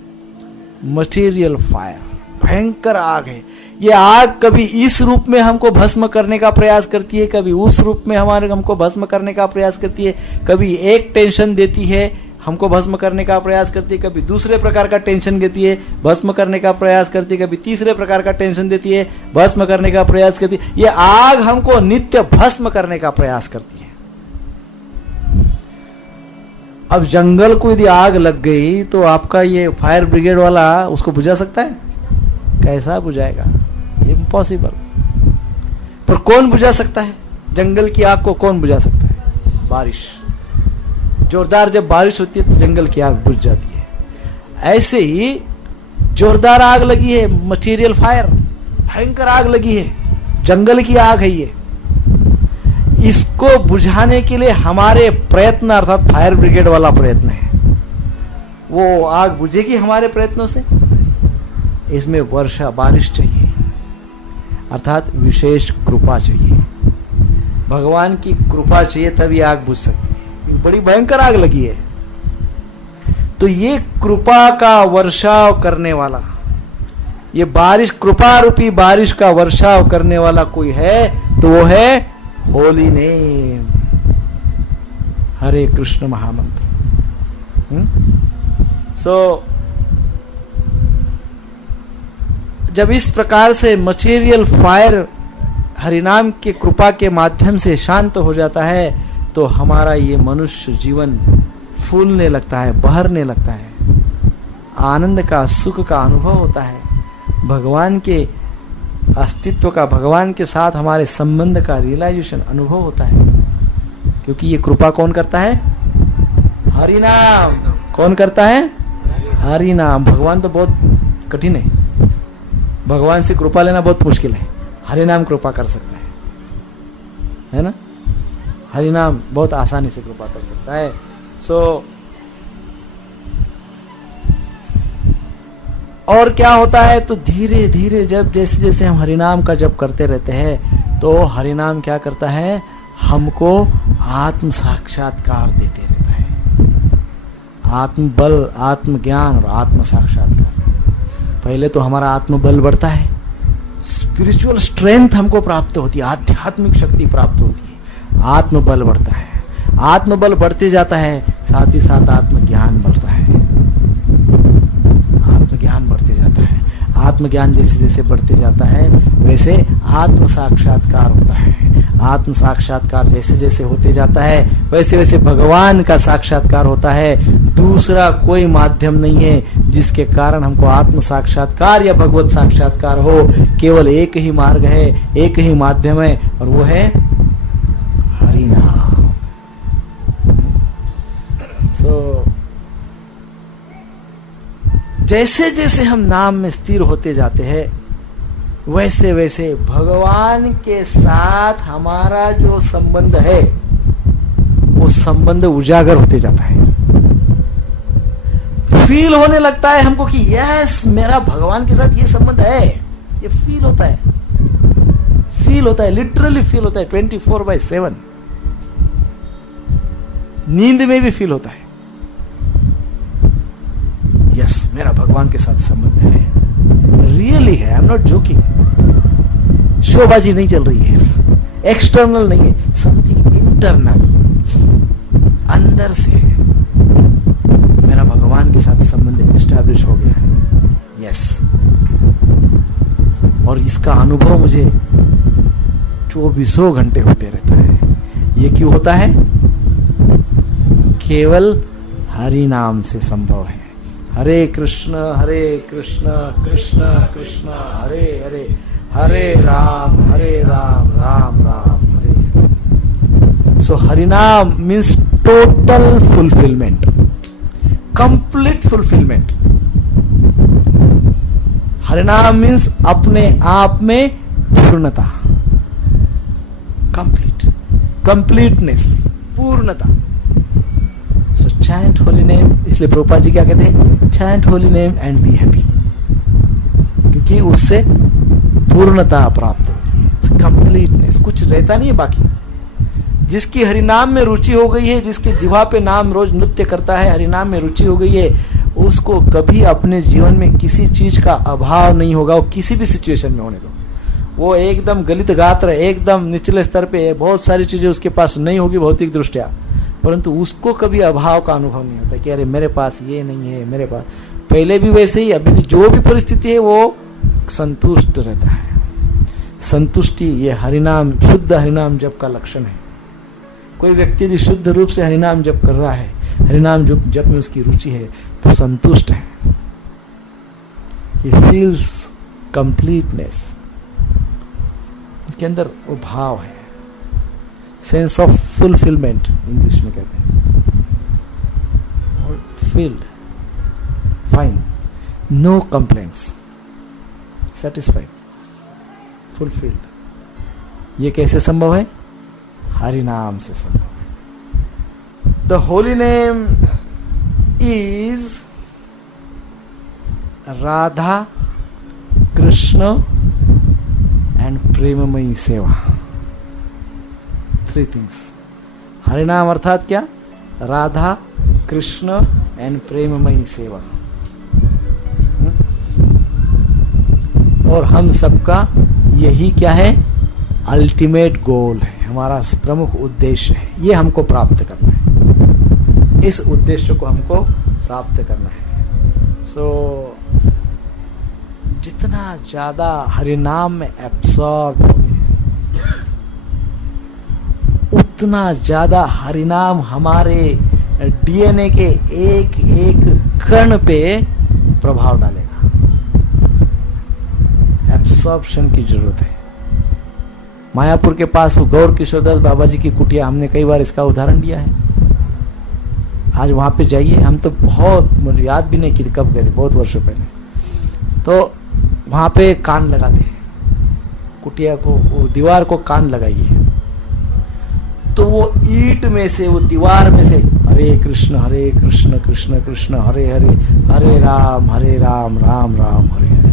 Material fire. भयंकर आग है। ये आग कभी इस रूप में हमको भस्म करने का प्रयास करती है, कभी उस रूप में हमको भस्म करने का प्रयास करती है। कभी एक टेंशन देती है, हमको भस्म करने का प्रयास करती है, कभी दूसरे प्रकार का टेंशन देती है, भस्म करने का प्रयास करती है, कभी तीसरे प्रकार का टेंशन देती है, भस्म करने का प्रयास करती है। ये आग हमको नित्य भस्म करने का प्रयास करती है। अब जंगल को यदि आग लग गई तो आपका ये फायर ब्रिगेड वाला उसको बुझा सकता है? कैसा बुझाएगा? इम्पॉसिबल। पर कौन बुझा सकता है? जंगल की आग को कौन बुझा सकता है? बारिश। जोरदार जब बारिश होती है तो जंगल की आग बुझ जाती है। ऐसे ही जोरदार आग लगी है, मटेरियल फायर, भयंकर आग लगी है, जंगल की आग है ये। इसको बुझाने के लिए हमारे प्रयत्न अर्थात फायर ब्रिगेड वाला प्रयत्न है। वो आग बुझेगी हमारे प्रयत्नों से। इसमें वर्षा बारिश चाहिए, अर्थात विशेष कृपा चाहिए। भगवान की कृपा चाहिए तभी आग बुझ सकती है। बड़ी भयंकर आग लगी है। तो ये कृपा का वर्षाव करने वाला, ये बारिश, कृपा रूपी बारिश का वर्षाव करने वाला कोई है तो वो है होली नेम, हरे कृष्ण महामंत्र। जब इस प्रकार से मटेरियल फायर हरिनाम के कृपा के माध्यम से शांत हो जाता है तो हमारा ये मनुष्य जीवन फूलने लगता है, बहरने लगता है, आनंद का, सुख का अनुभव होता है, भगवान के अस्तित्व का, भगवान के साथ हमारे संबंध का रियलाइजेशन अनुभव होता है। क्योंकि ये कृपा कौन करता है? हरिनाम। कौन करता है? हरिनाम। भगवान तो बहुत कठिन है, भगवान से कृपा लेना बहुत मुश्किल है। हरिनाम कृपा कर सकता है ना? हरिनाम बहुत आसानी से कृपा कर सकता है। और क्या होता है? तो धीरे धीरे जब जैसे जैसे हम हरिनाम का जप करते रहते हैं तो हरिनाम क्या करता है? हमको आत्म साक्षात्कार देते रहता है। आत्मबल, आत्मज्ञान और आत्म साक्षात्कार। पहले तो हमारा आत्मबल बढ़ता है, स्पिरिचुअल स्ट्रेंथ हमको प्राप्त होती है, आध्यात्मिक शक्ति प्राप्त होती है, आत्मबल बढ़ता है। आत्मबल बढ़ते जाता है, साथ ही साथ आत्मज्ञान बढ़ता है, आत्मज्ञान बढ़ते जाता है। आत्मज्ञान जैसे जैसे बढ़ते जाता है वैसे आत्म साक्षात्कार होता है। आत्म साक्षात्कार जैसे जैसे होते जाता है वैसे वैसे भगवान का साक्षात्कार होता है। दूसरा कोई माध्यम नहीं है जिसके कारण हमको आत्म साक्षात्कार या भगवत साक्षात्कार हो। केवल एक ही मार्ग है, एक ही माध्यम है, और वो है हरि नाम। जैसे जैसे हम नाम में स्थिर होते जाते हैं वैसे वैसे भगवान के साथ हमारा जो संबंध है वो संबंध उजागर होते जाता है। फील होने लगता है हमको कि यस, मेरा भगवान के साथ ये संबंध है। ये फील होता है, फील होता है, लिटरली फील होता है 24/7। नींद में भी फील होता है, यस, मेरा भगवान के साथ संबंध है, रियली है। I am not joking. शोबाजी नहीं चल रही है, एक्सटर्नल नहीं है, समथिंग इंटरनल, अंदर से मेरा भगवान के साथ संबंध एस्टैब्लिश हो गया है, यस। और इसका अनुभव मुझे 24 घंटे होते रहता है। ये क्यों होता है? केवल हरि नाम से संभव है। हरे कृष्ण कृष्ण कृष्ण हरे हरे, हरे राम राम राम हरे। सो हरिनाम means total fulfilment, complete fulfilment. हरिनाम मीन्स अपने आप में पूर्णता, कंप्लीट, कंप्लीटनेस, पूर्णता। चैंट होली नेम, इसलिए प्रभुपाद जी क्या कहते हैं? Chant holy name and be happy, क्योंकि उससे पूर्णता प्राप्त होती है, कंप्लीटनेस, कुछ रहता नहीं है बाकी। जिसकी हरिनाम में रुचि हो गई है, जिसके जिह्वा पे नाम रोज नृत्य करता है, हरिनाम में रुचि हो गई है, उसको कभी अपने जीवन में किसी चीज का अभाव नहीं होगा। वो किसी भी सिचुएशन में होने दो, वो एकदम गलित गात्र, एकदम निचले स्तर पे है, बहुत सारी चीजें उसके पास नहीं होगी भौतिक दृष्टिया, परंतु उसको कभी अभाव का अनुभव नहीं होता कि अरे मेरे पास ये नहीं है, मेरे पास। पहले भी वैसे ही, अभी भी जो भी परिस्थिति है वो संतुष्ट रहता है। संतुष्टि ये हरिनाम, शुद्ध हरिनाम जप का लक्षण है। कोई व्यक्ति यदि शुद्ध रूप से हरिनाम जप कर रहा है, हरिनाम जप में उसकी रुचि है, तो संतुष्ट है। He feels completeness, उसके अंदर वो भाव है, सेंस ऑफ फुलफिलमेंट इंग्लिश में कहते हैं। और field, fine, no complaints, satisfied, fulfilled. ये कैसे संभव है? हरि नाम से संभव है। The holy name is Radha Krishna and प्रेममयी सेवा। 3 थिंग्स। हरिनाम अर्थात क्या? राधा कृष्ण एंड प्रेममयी सेवा। और हम सबका यही क्या है? अल्टीमेट गोल है, हमारा प्रमुख उद्देश्य है। ये हमको प्राप्त करना है, इस उद्देश्य को हमको प्राप्त करना है। सो जितना ज्यादा हरिनाम में एब्सॉर्ब हो गए, उतना ज्यादा हरिनाम हमारे डीएनए के एक एक कण पे प्रभाव डालेगा। एब्सॉर्प्शन की जरूरत है। मायापुर के पास वो गौर किशोरदास बाबा जी की कुटिया, हमने कई बार इसका उदाहरण दिया है। आज वहां पे जाइए, हम तो बहुत याद भी नहीं कि कब गए थे, बहुत वर्षों पहले। तो वहां पे कान लगाते हैं, कुटिया को, वो दीवार को कान लगाइए, तो वो ईंट में से, वो दीवार में से हरे कृष्ण कृष्ण कृष्ण हरे हरे, हरे राम राम राम हरे हरे।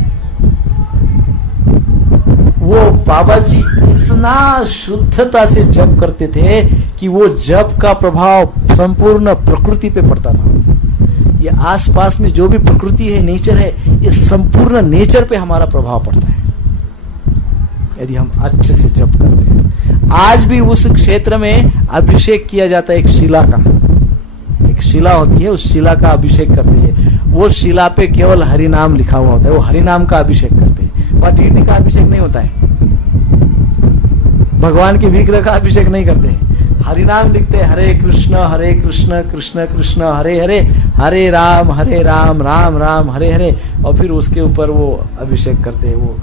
वो बाबा जी इतना शुद्धता से जप करते थे कि वो जप का प्रभाव संपूर्ण प्रकृति पे पड़ता था। ये आसपास में जो भी प्रकृति है, नेचर है, ये संपूर्ण नेचर पे हमारा प्रभाव पड़ता है यदि हम अच्छे से जप करते हैं। आज भी उस क्षेत्र में अभिषेक किया जाता है, एक शिला का, एक शिला होती है, उस शिला का अभिषेक करते हैं। वो शिला पे केवल हरि नाम लिखा हुआ होता है, वो हरि नाम का अभिषेक करते हैं। वहां डीटी का अभिषेक नहीं होता है, भगवान के विग्रह का अभिषेक नहीं करते हैं, हरि नाम लिखते हैं, हरे कृष्ण कृष्ण कृष्ण हरे हरे, हरे राम राम राम हरे हरे, और फिर उसके ऊपर वो अभिषेक करते हैं, वो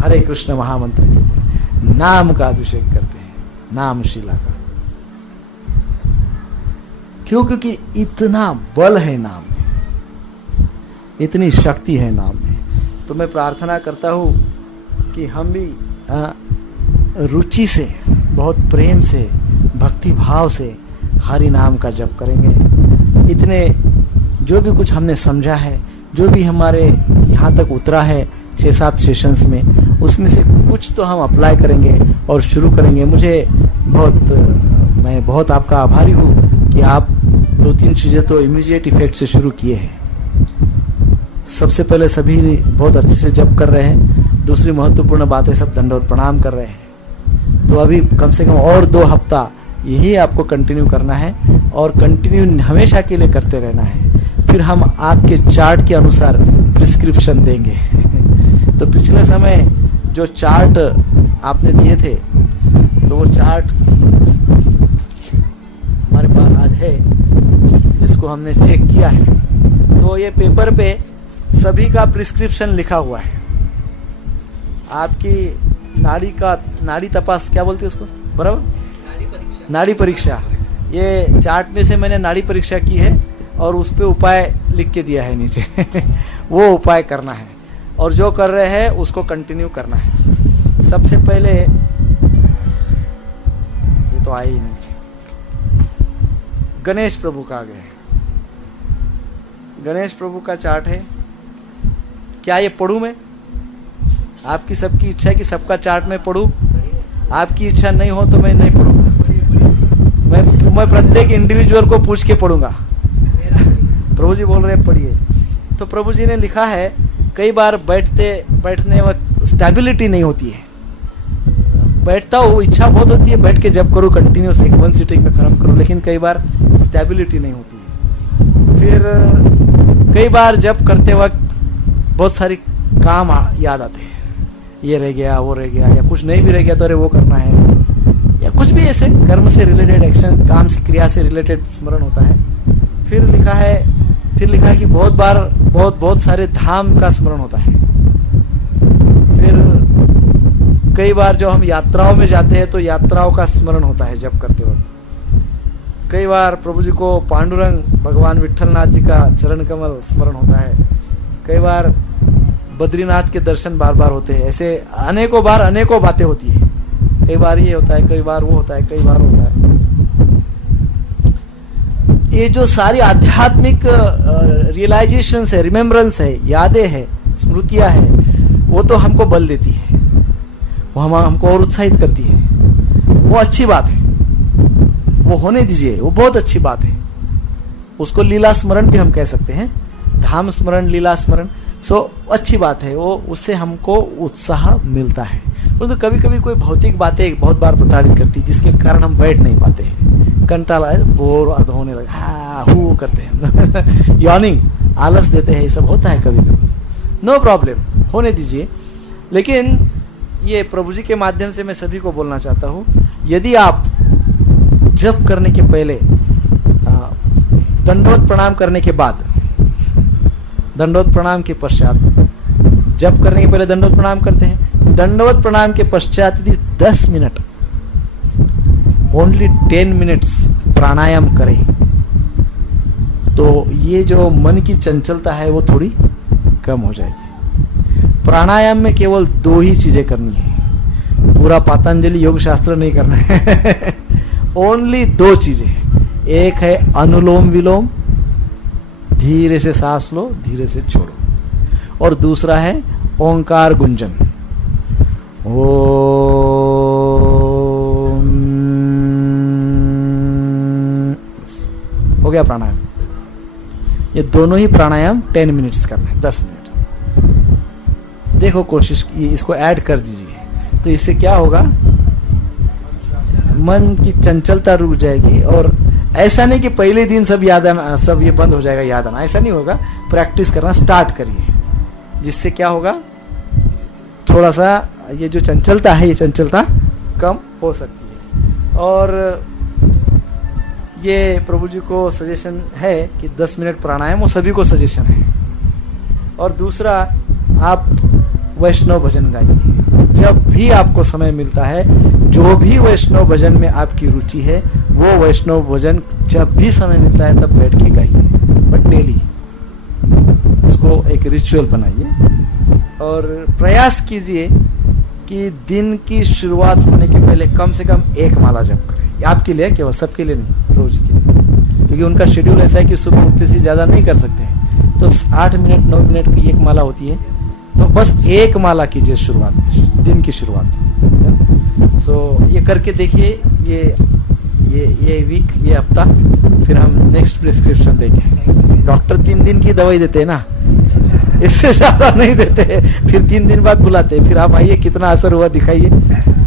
हरे कृष्ण महामंत्र के ऊपर नाम का अभिषेक करते हैं, नाम शिला का। क्यों? क्योंकि इतना बल है नाम में, इतनी शक्ति है नाम में। तो मैं प्रार्थना करता हूं कि हम भी रुचि से, बहुत प्रेम से, भक्ति भाव से हरि नाम का जप करेंगे। इतने जो भी कुछ हमने समझा है, जो भी हमारे यहाँ तक उतरा है 6-7 सेशंस में, उसमें से कुछ तो हम अप्लाई करेंगे और शुरू करेंगे। मैं बहुत आपका आभारी हूँ कि आप 2-3 चीजें तो इमीडिएट इफेक्ट से शुरू किए हैं। सबसे पहले सभी बहुत अच्छे से जप कर रहे हैं, दूसरी महत्वपूर्ण बात है सब दंडवत प्रणाम कर रहे हैं। तो अभी कम से कम और 2 हफ्ता यही आपको कंटिन्यू करना है और कंटिन्यू हमेशा के लिए करते रहना है। फिर हम आपके चार्ट के अनुसार प्रिस्क्रिप्शन देंगे। तो पिछले समय जो चार्ट आपने दिए थे, तो वो चार्ट हमारे पास आज है, जिसको हमने चेक किया है। तो ये पेपर पे सभी का प्रिस्क्रिप्शन लिखा हुआ है। आपकी नाड़ी तपास क्या बोलते हैं उसको, बराबर, नाड़ी परीक्षा। ये चार्ट में से मैंने नाड़ी परीक्षा की है और उस पे उपाय लिख के दिया है नीचे। वो उपाय करना है और जो कर रहे हैं उसको कंटिन्यू करना है। सबसे पहले ये तो आए ही नहीं, गणेश प्रभु का आ गए। गणेश प्रभु का चार्ट है। क्या ये पढ़ूं मैं? आपकी सबकी इच्छा है कि सबका चार्ट में पढ़ूं? आपकी इच्छा नहीं हो तो मैं नहीं पढ़ूंगा। मैं प्रत्येक इंडिविजुअल को पूछ के पढ़ूंगा। प्रभु जी बोल रहे हैं पढ़िए। तो प्रभु जी ने लिखा है, कई बार बैठने वक्त स्टेबिलिटी नहीं होती है। बैठता हूँ, इच्छा बहुत होती है बैठ के जब करूँ कंटिन्यूस, एक 1 सिटिंग में खत्म करूँ, लेकिन कई बार स्टेबिलिटी नहीं होती है। फिर कई बार जब करते वक्त बहुत सारी काम याद आते हैं, ये रह गया, वो रह गया, या कुछ नहीं भी रह गया तो अरे वो करना है, या कुछ भी ऐसे कर्म से रिलेटेड एक्शन, काम से, क्रिया से रिलेटेड स्मरण होता है। फिर लिखा है कि बहुत बार बहुत सारे धाम का स्मरण होता है। फिर कई बार जो हम यात्राओं में जाते हैं तो यात्राओं का स्मरण होता है जब करते वक्त। कई बार प्रभु जी को पांडुरंग भगवान विट्ठलनाथ जी का चरण कमल स्मरण होता है। कई बार बद्रीनाथ के दर्शन बार बार होते हैं। ऐसे अनेकों बार अनेकों बातें होती है। कई बार ये होता है, कई बार वो होता है, कई बार होता है। ये जो सारी आध्यात्मिक रियलाइजेशंस है, रिमेम्बरेंस है, यादें है, स्मृतियां है, वो तो हमको बल देती है, वो हमको और उत्साहित करती है। वो अच्छी बात है, वो होने दीजिए, वो बहुत अच्छी बात है। उसको लीला स्मरण भी हम कह सकते हैं, धाम स्मरण, लीला स्मरण। अच्छी बात है वो, उससे हमको उत्साह मिलता है। परंतु कभी कभी कोई भौतिक बातें बहुत बार प्रताड़ित करती है, जिसके कारण हम बैठ नहीं पाते हैं, कंटाला है, बोर होने लगे, हाँ हु करते हैं, यॉर्निंग, आलस देते हैं, ये सब होता है कभी कभी। नो प्रॉब्लम, होने दीजिए। लेकिन ये प्रभु जी के माध्यम से मैं सभी को बोलना चाहता हूँ, यदि आप जप करने के पहले, दंडवत प्रणाम करने के बाद, दंडवत प्रणाम के पश्चात, जप करने के पहले दंडवत प्रणाम करते हैं, दंडवत प्रणाम के पश्चात यदि 10 मिनट, ओनली 10 मिनट्स प्राणायाम करें तो ये जो मन की चंचलता है वो थोड़ी कम हो जाएगी। प्राणायाम में केवल 2 ही चीजें करनी है, पूरा पतंजलि योग शास्त्र नहीं करना है। ओनली 2 चीजें, एक है अनुलोम विलोम, धीरे से सांस लो, धीरे से छोड़ो, और दूसरा है ओंकार गुंजन, ओम। हो गया प्राणायाम। ये दोनों ही प्राणायाम 10 मिनट्स करना है, 10 मिनट। देखो कोशिश, इसको ऐड कर दीजिए तो इससे क्या होगा, मन की चंचलता रुक जाएगी। और ऐसा नहीं कि पहले दिन सब याद आना, सब ये बंद हो जाएगा याद आना, ऐसा नहीं होगा। प्रैक्टिस करना स्टार्ट करिए, जिससे क्या होगा, थोड़ा सा ये जो चंचलता है, ये चंचलता कम हो सकती है। और ये प्रभु जी को सजेशन है कि 10 मिनट प्राणायाम, वो सभी को सजेशन है। और दूसरा, आप वैष्णव भजन गाइए जब भी आपको समय मिलता है। जो भी वैष्णव भजन में आपकी रुचि है, वो वैष्णव भजन जब भी समय मिलता है तब बैठ के गाइए, बट डेली उसको एक रिचुअल बनाइए। और प्रयास कीजिए कि दिन की शुरुआत होने के पहले कम से कम 1 माला जप करें। आपके लिए, केवल सबके लिए नहीं, रोज के लिए, क्योंकि उनका शेड्यूल ऐसा है कि सुबह उठते से ज्यादा नहीं कर सकते हैं। तो 8 मिनट 9 मिनट की 1 माला होती है, तो बस 1 माला कीजिए शुरुआत में, दिन की शुरुआत। सो ये करके देखिए, ये वीक, ये हफ्ता, फिर हम नेक्स्ट प्रिस्क्रिप्शन देंगे। डॉक्टर 3 दिन की दवाई देते हैं ना, इससे ज्यादा नहीं देते, फिर 3 दिन बाद बुलाते हैं, फिर आप आइए कितना असर हुआ दिखाइए,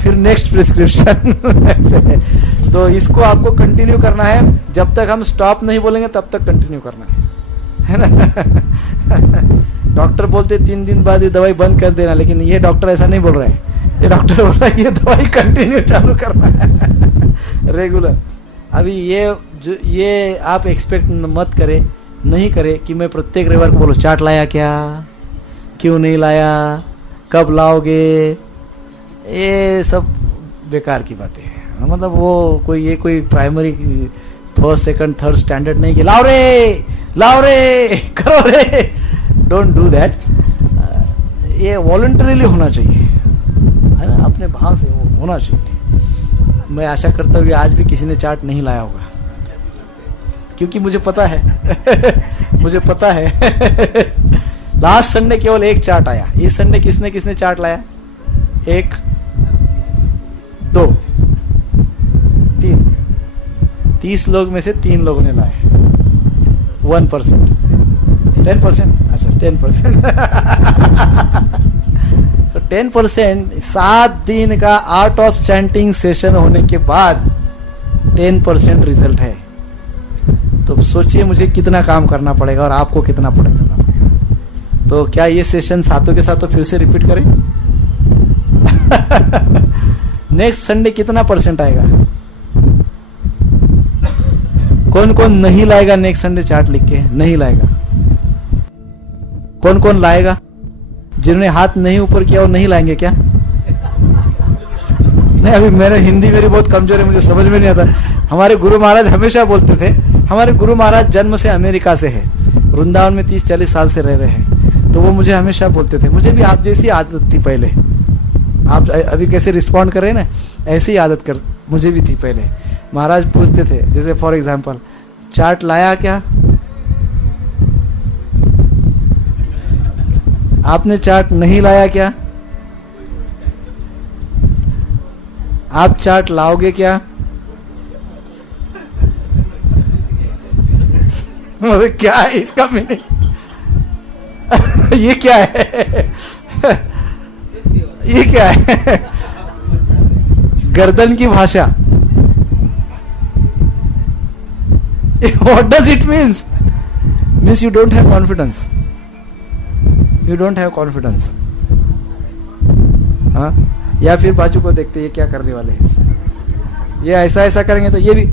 फिर नेक्स्ट प्रिस्क्रिप्शन। तो इसको आपको कंटिन्यू करना है, जब तक हम स्टॉप नहीं बोलेंगे तब तक कंटिन्यू करना है ना। डॉक्टर बोलते 3 दिन बाद ये दवाई बंद कर देना, लेकिन ये डॉक्टर ऐसा नहीं बोल रहे हैं। ये डॉक्टर बोल रहा है ये दवाई कंटिन्यू चालू करना है, रेगुलर। अभी ये आप एक्सपेक्ट मत करें, नहीं करे कि मैं प्रत्येक रविवार को बोलो चाट लाया क्या, क्यों नहीं लाया, कब लाओगे, ये सब बेकार की बातें हैं। मतलब वो कोई primary 1st, 2nd, 3rd standard नहीं कि लाओ रे करो रे, डोंट डू दैट। ये वॉलंटरीली होना चाहिए, है ना, अपने भाव से वो होना चाहिए। मैं आशा करता हूँ कि आज भी किसी ने चाट नहीं लाया होगा, क्योंकि मुझे पता है मुझे पता है। लास्ट संडे केवल 1 चाट आया। इस संडे किसने चाट लाया? 1, 2, 3, 30 लोग में से 3 लोगों ने लाए। 1%, 10%, अच्छा 10%। So 10%, 7 दिन का आर्ट ऑफ चैंटिंग सेशन होने के बाद 10% रिजल्ट है। तो सोचिए मुझे कितना काम करना पड़ेगा और आपको कितना करना पड़ेगा। तो क्या ये सेशन सातों के सातों फिर से रिपीट करें? नेक्स्ट संडे कितना % आएगा? कौन कौन नहीं लाएगा नेक्स्ट संडे चार्ट लिख के? नहीं लाएगा। कौन कौन लाएगा? जिन्होंने हाथ नहीं ऊपर किया वो नहीं लाएंगे क्या? नहीं, अभी मेरे हिंदी मेरी बहुत कमजोर है, मुझे समझ में नहीं आता। हमारे गुरु महाराज हमेशा बोलते थे, हमारे गुरु महाराज जन्म से अमेरिका से है, वृंदावन में 30-40 साल से रह रहे हैं, तो वो मुझे हमेशा बोलते थे, मुझे भी आप जैसी आदत थी पहले। आप अभी कैसे रिस्पॉन्ड कर रहे हैं ना, ऐसी ही आदत कर मुझे भी थी पहले। महाराज पूछते थे, जैसे फॉर एग्जाम्पल, चार्ट लाया क्या? आपने चार्ट नहीं लाया क्या? आप चार्ट लाओगे क्या? क्या है इसका मीनिंग? ये क्या है? ये क्या है? गर्दन की भाषा। What does it means? Means you don't have confidence. You don't have confidence. हाँ? या फिर बाजू को देखते ये क्या करने वाले हैं, ये ऐसा ऐसा करेंगे तो ये भी,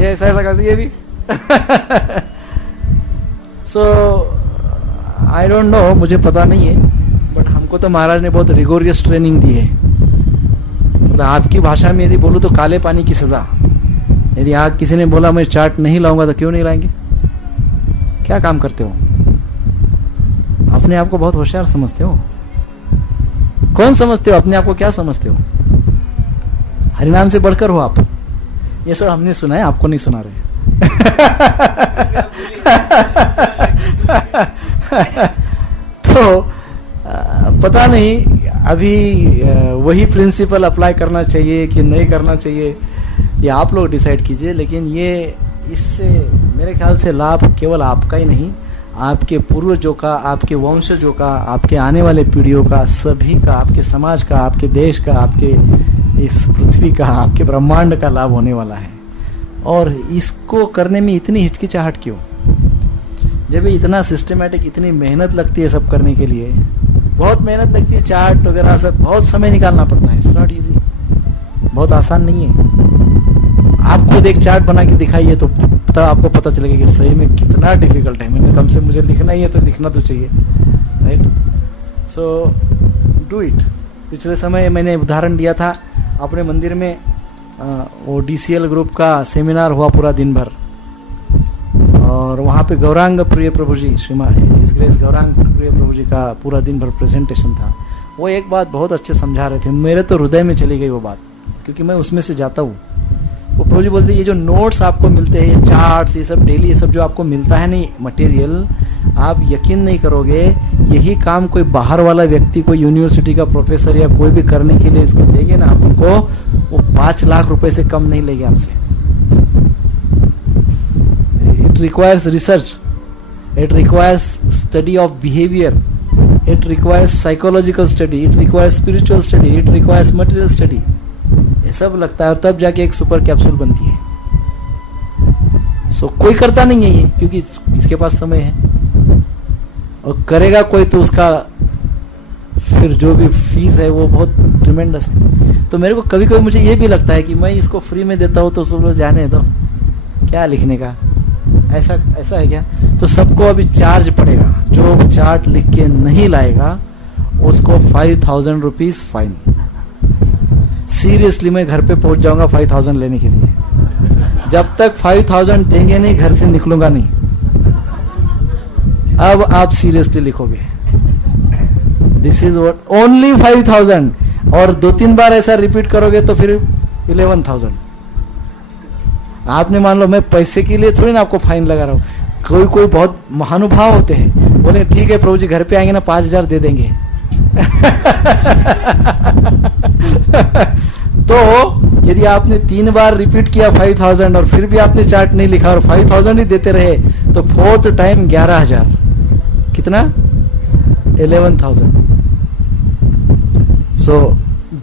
ये ऐसा ऐसा करते ये भी। सो आई डोंट नो, मुझे पता नहीं है, बट हमको तो महाराज ने बहुत रिगोरियस ट्रेनिंग दी है। मतलब आपकी भाषा में यदि बोलूं तो काले पानी की सजा। यदि आप किसी ने बोला मैं चार्ट नहीं लाऊंगा तो क्यों नहीं लाएंगे? क्या काम करते हो? अपने आप को बहुत होशियार समझते हो? कौन समझते हो अपने आप को? क्या समझते हो? हरिनाम से बढ़कर हो आप? ये सब हमने सुना है, आपको नहीं सुना रहे। तो पता नहीं अभी वही प्रिंसिपल अप्लाई करना चाहिए कि नहीं करना चाहिए, ये आप लोग डिसाइड कीजिए। लेकिन ये इससे मेरे ख्याल से लाभ केवल आपका ही नहीं, आपके पूर्वजों का, आपके वंशजों का, आपके आने वाले पीढ़ियों का, सभी का, आपके समाज का, आपके देश का, आपके इस पृथ्वी का, आपके ब्रह्मांड का लाभ होने वाला है। और इसको करने में इतनी हिचकिचाहट क्यों? जब ये इतना सिस्टमेटिक, इतनी मेहनत लगती है सब करने के लिए, बहुत मेहनत लगती है, चार्ट वगैरह सब, बहुत समय निकालना पड़ता है। इट्स नॉट इजी, बहुत आसान नहीं है। आप खुद एक चार्ट बना के दिखाइए तो आपको पता चलेगा कि सही में कितना डिफिकल्ट है। मैंने कम से मुझे लिखना ही है तो लिखना तो चाहिए, राइट? So do it. पिछले समय मैंने उदाहरण दिया था, अपने मंदिर में वो DCL ग्रुप का सेमिनार हुआ पूरा दिन भर, और वहाँ पे गौरांग प्रिय प्रभु जी, श्रीमान हिज ग्रेस गौरांग प्रिय प्रभु जी का पूरा दिन भर प्रेजेंटेशन था। वो एक बात बहुत अच्छे समझा रहे थे, मेरे तो हृदय में चली गई वो बात, क्योंकि मैं उसमें से जाता हूँ। वो प्रभु जी बोलते, ये जो नोट्स आपको मिलते हैं, ये चार्ट्स, ये सब डेली, ये सब जो आपको मिलता है नहीं मटेरियल, आप यकीन नहीं करोगे, यही काम कोई बाहर वाला व्यक्ति, कोई यूनिवर्सिटी का प्रोफेसर या कोई भी करने के लिए इसको देंगे ना आपको, वो 5 लाख रुपए से कम नहीं लेंगे आपसे। It requires research, it requires study of behaviour, it requires psychological study, it requires spiritual study, it requires material study, ये सब लगता है, और तब जाके एक सुपर कैप्सूल बनती है। सो कोई करता नहीं है ये, क्योंकि इसके पास समय है, और करेगा कोई तो उसका फिर जो भी फीस है वो बहुत ट्रिमेंडस है। तो मेरे को कभी कभी मुझे ये भी लगता है कि मैं इसको फ्री में देता हूँ तो सब लोग जाने दो, क्या लिखने का, ऐसा है क्या? तो सबको अभी चार्ज पड़ेगा, जो चार्ट लिख के नहीं लाएगा उसको 5000 रुपीज फाइन। सीरियसली मैं घर पे पहुंच जाऊंगा 5000 लेने के लिए, जब तक 5000 देंगे नहीं घर से निकलूंगा नहीं। अब आप सीरियसली लिखोगे, दिस इज व्हाट, ओनली 5000, और 2-3 बार ऐसा रिपीट करोगे तो फिर 11000। आपने मान लो, मैं पैसे के लिए थोड़ी ना आपको फाइन लगा रहा हूं। कोई बहुत महानुभाव होते हैं, बोले ठीक है प्रभु जी घर पे आएंगे ना 5000 दे देंगे। तो यदि आपने 3 बार रिपीट किया 5000 और फिर भी आपने चार्ट नहीं लिखा और 5000 ही देते रहे, तो 4th टाइम 11000, कितना? 11000। So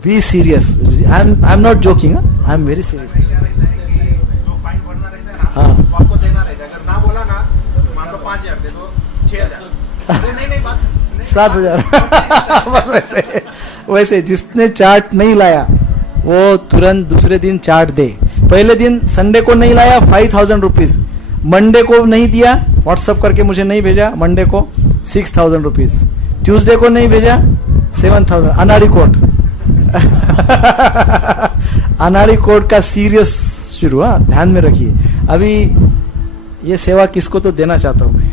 be serious, I am not joking, I am very serious. जो फाइन भरना रहता है ना, हाँ, वो आपको देना रहता है। अगर ना बोला ना, मान लो 5000 दे दो, 6000 नहीं बात 7000। बस वैसे जिसने चार्ट नहीं लाया वो तुरंत दूसरे दिन चार्ट दे। पहले दिन संडे को नहीं लाया 5000 रुपीज, मंडे को नहीं दिया, व्हाट्सअप करके मुझे नहीं भेजा, मंडे को 6000 रुपीज, ट्यूसडे को नहीं भेजा 7000। अनाड़ी कोर्ट अनाड़ी कोर्ट का सीरियस शुरू, ध्यान में रखिए। अभी ये सेवा किसको तो देना चाहता हूं मैं,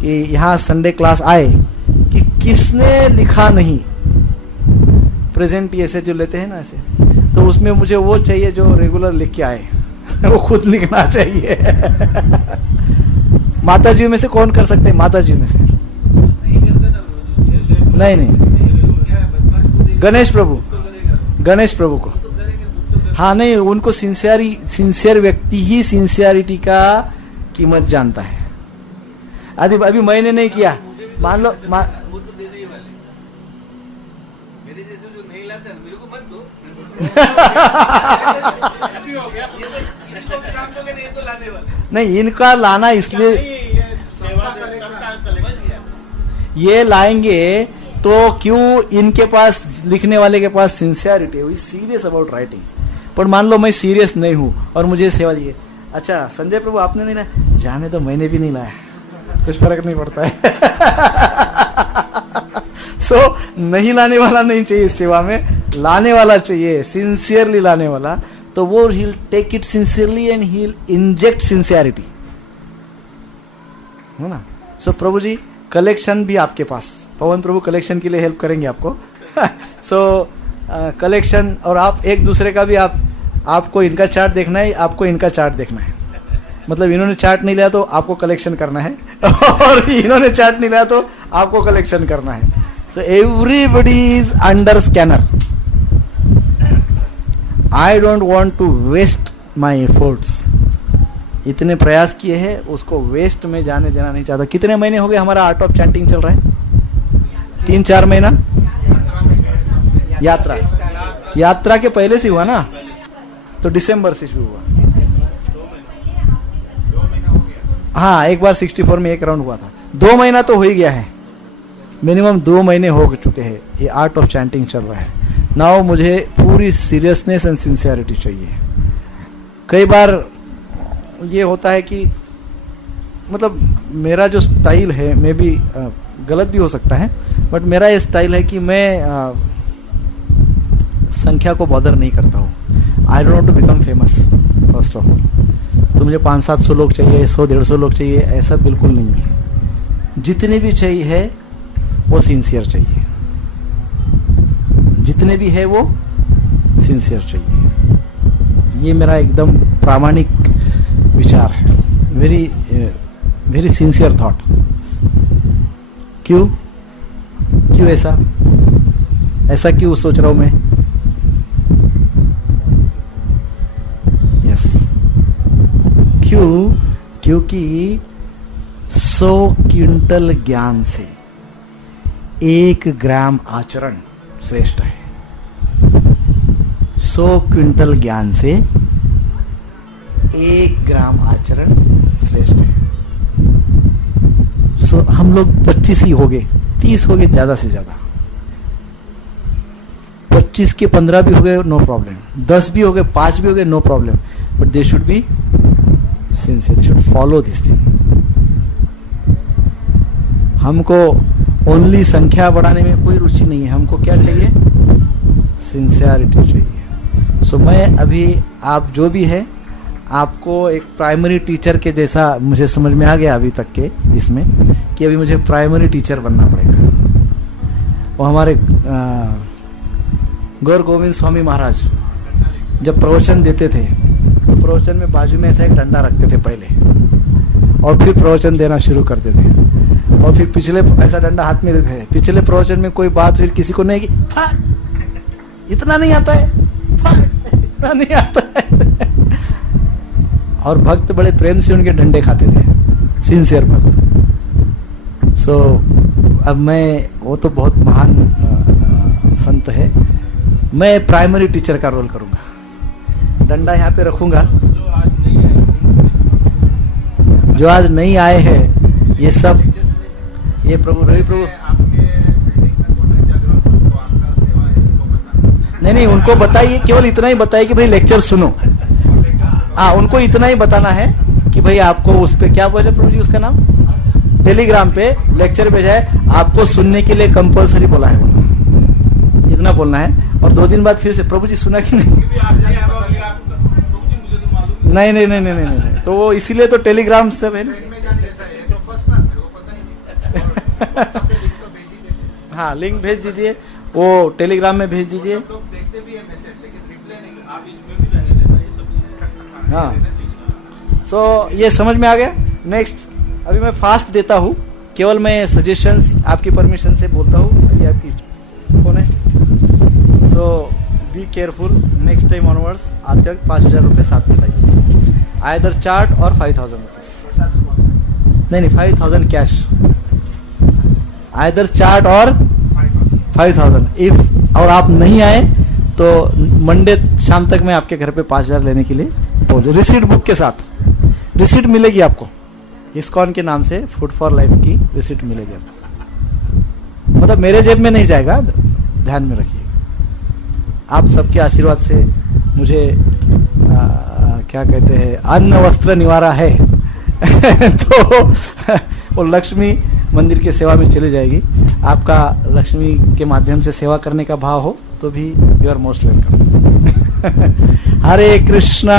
कि यहाँ संडे क्लास आए कि किसने लिखा नहीं, प्रेजेंट ऐसे जो लेते हैं ना ऐसे, तो उसमें मुझे वो चाहिए जो रेगुलर लिख के आए। वो खुद लिखना चाहिए। माता जी में से कौन कर सकते हैं? माता जी में से नहीं, गणेश प्रभु को, हाँ नहीं, उनको सिंसियर व्यक्ति ही सिंसियरिटी का कीमत जानता है। अभी मैंने नहीं किया, मान लो मेरे जैसे जो नहीं लाते हैं मेरे को मत दो। किसी को भी काम दोगे नहीं, ये तो लाने वाले नहीं, इनका लाना इसलिए ये लाएंगे तो क्यों, इनके पास लिखने वाले के पास सिंसियरिटी है, सीरियस अबाउट राइटिंग। पर मान लो मैं सीरियस नहीं हूं और मुझे सेवा दी है, अच्छा संजय प्रभु आपने नहीं लाया, जाने तो मैंने भी नहीं लाया, कुछ फर्क नहीं पड़ता है। सो नहीं लाने वाला नहीं चाहिए सेवा में, लाने वाला चाहिए, सिंसियरली लाने वाला, तो वो ही will take it sincerely and he will inject sincerity, है ना। सो प्रभु जी कलेक्शन भी आपके पास, पवन प्रभु कलेक्शन के लिए हेल्प करेंगे आपको। सो कलेक्शन, और आप एक दूसरे का भी, आपको इनका चार्ट देखना है, आपको इनका चार्ट देखना है, मतलब इन्होंने चार्ट नहीं लिया तो आपको कलेक्शन करना है, और इन्होंने चार्ट नहीं लिया तो आपको कलेक्शन करना है। So everybody is under scanner. I don't want to waste my efforts, इतने प्रयास किए हैं, उसको वेस्ट में जाने देना नहीं चाहता। कितने महीने हो गए हमारा आर्ट ऑफ चैंटिंग चल रहा है? 3-4 महीना। यात्रा के पहले से हुआ ना, तो दिसंबर से शुरू हुआ। हाँ, एक बार 64 में एक राउंड हुआ था। 2 महीना तो हो ही गया है, मिनिमम 2 महीने हो चुके हैं ये आर्ट ऑफ चैंटिंग चल रहा है। नाउ मुझे पूरी सीरियसनेस एंड सिंसियरिटी चाहिए। कई बार ये होता है कि मतलब मेरा जो स्टाइल है, मे भी गलत भी हो सकता है, बट मेरा ये स्टाइल है कि मैं संख्या को बॉदर नहीं करता हूँ। I don't want to become famous first of all. तो मुझे 500-700 लोग चाहिए, 100-150 लोग चाहिए, ऐसा बिल्कुल नहीं है। जितने भी चाहिए है वो सिंसियर चाहिए, जितने भी है वो सिंसियर चाहिए। ये मेरा एकदम प्रामाणिक विचार है। Very sincere thought. क्यों ऐसा क्यों सोच रहा हूं मैं? यस, क्योंकि 100 क्विंटल ज्ञान से 1 ग्राम आचरण श्रेष्ठ है। 100 क्विंटल ज्ञान से 1 ग्राम आचरण श्रेष्ठ है। सो हम लोग 25 ही हो गए, 30 हो गए ज्यादा से ज्यादा। 25 के 15 भी हो गए, नो प्रॉब्लम। 10 भी हो गए, 5 भी हो गए, no problem. But they should be sincere, they should follow this thing. हमको ओनली संख्या बढ़ाने में कोई रुचि नहीं है। हमको क्या चाहिए? सिंसियरिटी चाहिए। सो मैं अभी, आप जो भी है, आपको एक प्राइमरी टीचर के जैसा मुझे समझ में आ गया अभी तक के इसमें, कि अभी मुझे प्राइमरी टीचर बनना पड़ेगा। वो हमारे गौर गोविंद स्वामी महाराज जब प्रवचन देते थे, तो प्रवचन में बाजू में ऐसा एक डंडा रखते थे पहले, और फिर प्रवचन देना शुरू करते थे। और फिर पिछले, ऐसा डंडा हाथ में देते थे, पिछले प्रवचन में कोई बात फिर किसी को नहीं कि इतना नहीं आता है, इतना नहीं आता है। और भक्त बड़े प्रेम से उनके डंडे खाते थे, सिंसियर भक्त। सो अब मैं, वो तो बहुत महान संत है, मैं प्राइमरी टीचर का रोल करूंगा। डंडा यहाँ पे रखूंगा। जो आज नहीं आए हैं, ये सब, ये प्रभु रवि प्रभु, नहीं, उनको बताइए, केवल इतना ही बताइए कि भाई लेक्चर सुनो। हाँ, उनको इतना ही बताना है कि भाई आपको उस पे क्या बोले प्रभु जी, उसका नाम, टेलीग्राम पे लेक्चर भेजा है, आपको सुनने के लिए कंपलसरी बोला है, इतना बोलना है। और 2 दिन बाद फिर से, प्रभु जी सुना कि नहीं? नहीं, तो वो इसीलिए तो टेलीग्राम सब है ना। हाँ, लिंक भेज दीजिए, वो टेलीग्राम में भेज दीजिए। हाँ, सो ये समझ में आ गया। नेक्स्ट, अभी मैं फास्ट देता हूँ, केवल मैं सजेशंस आपकी परमिशन से बोलता हूँ। ये आपकी कौन है? So be careful, next time onwards आते वक्त 5000 रुपये साथ में लाइए, आइदर चार्ट और 5000 रुपीज। नहीं, 5000 कैश, आइदर चार्ट और 5000। इफ और आप नहीं आए तो मंडे शाम तक मैं आपके घर पे 5000 लेने के लिए पहुंचे, रिसीट बुक के साथ। रिसीट मिलेगी आपको, इस्कॉन के नाम से फूड फॉर लाइफ की रिसीट मिलेगी आपको। मतलब मेरे जेब में नहीं जाएगा, ध्यान में रखिए। आप सबके आशीर्वाद से मुझे क्या कहते हैं, अन्न वस्त्र निवारा है तो वो लक्ष्मी मंदिर की सेवा में चली जाएगी। आपका लक्ष्मी के माध्यम से सेवा करने का भाव हो तो भी यू आर मोस्ट वेलकम। हरे कृष्णा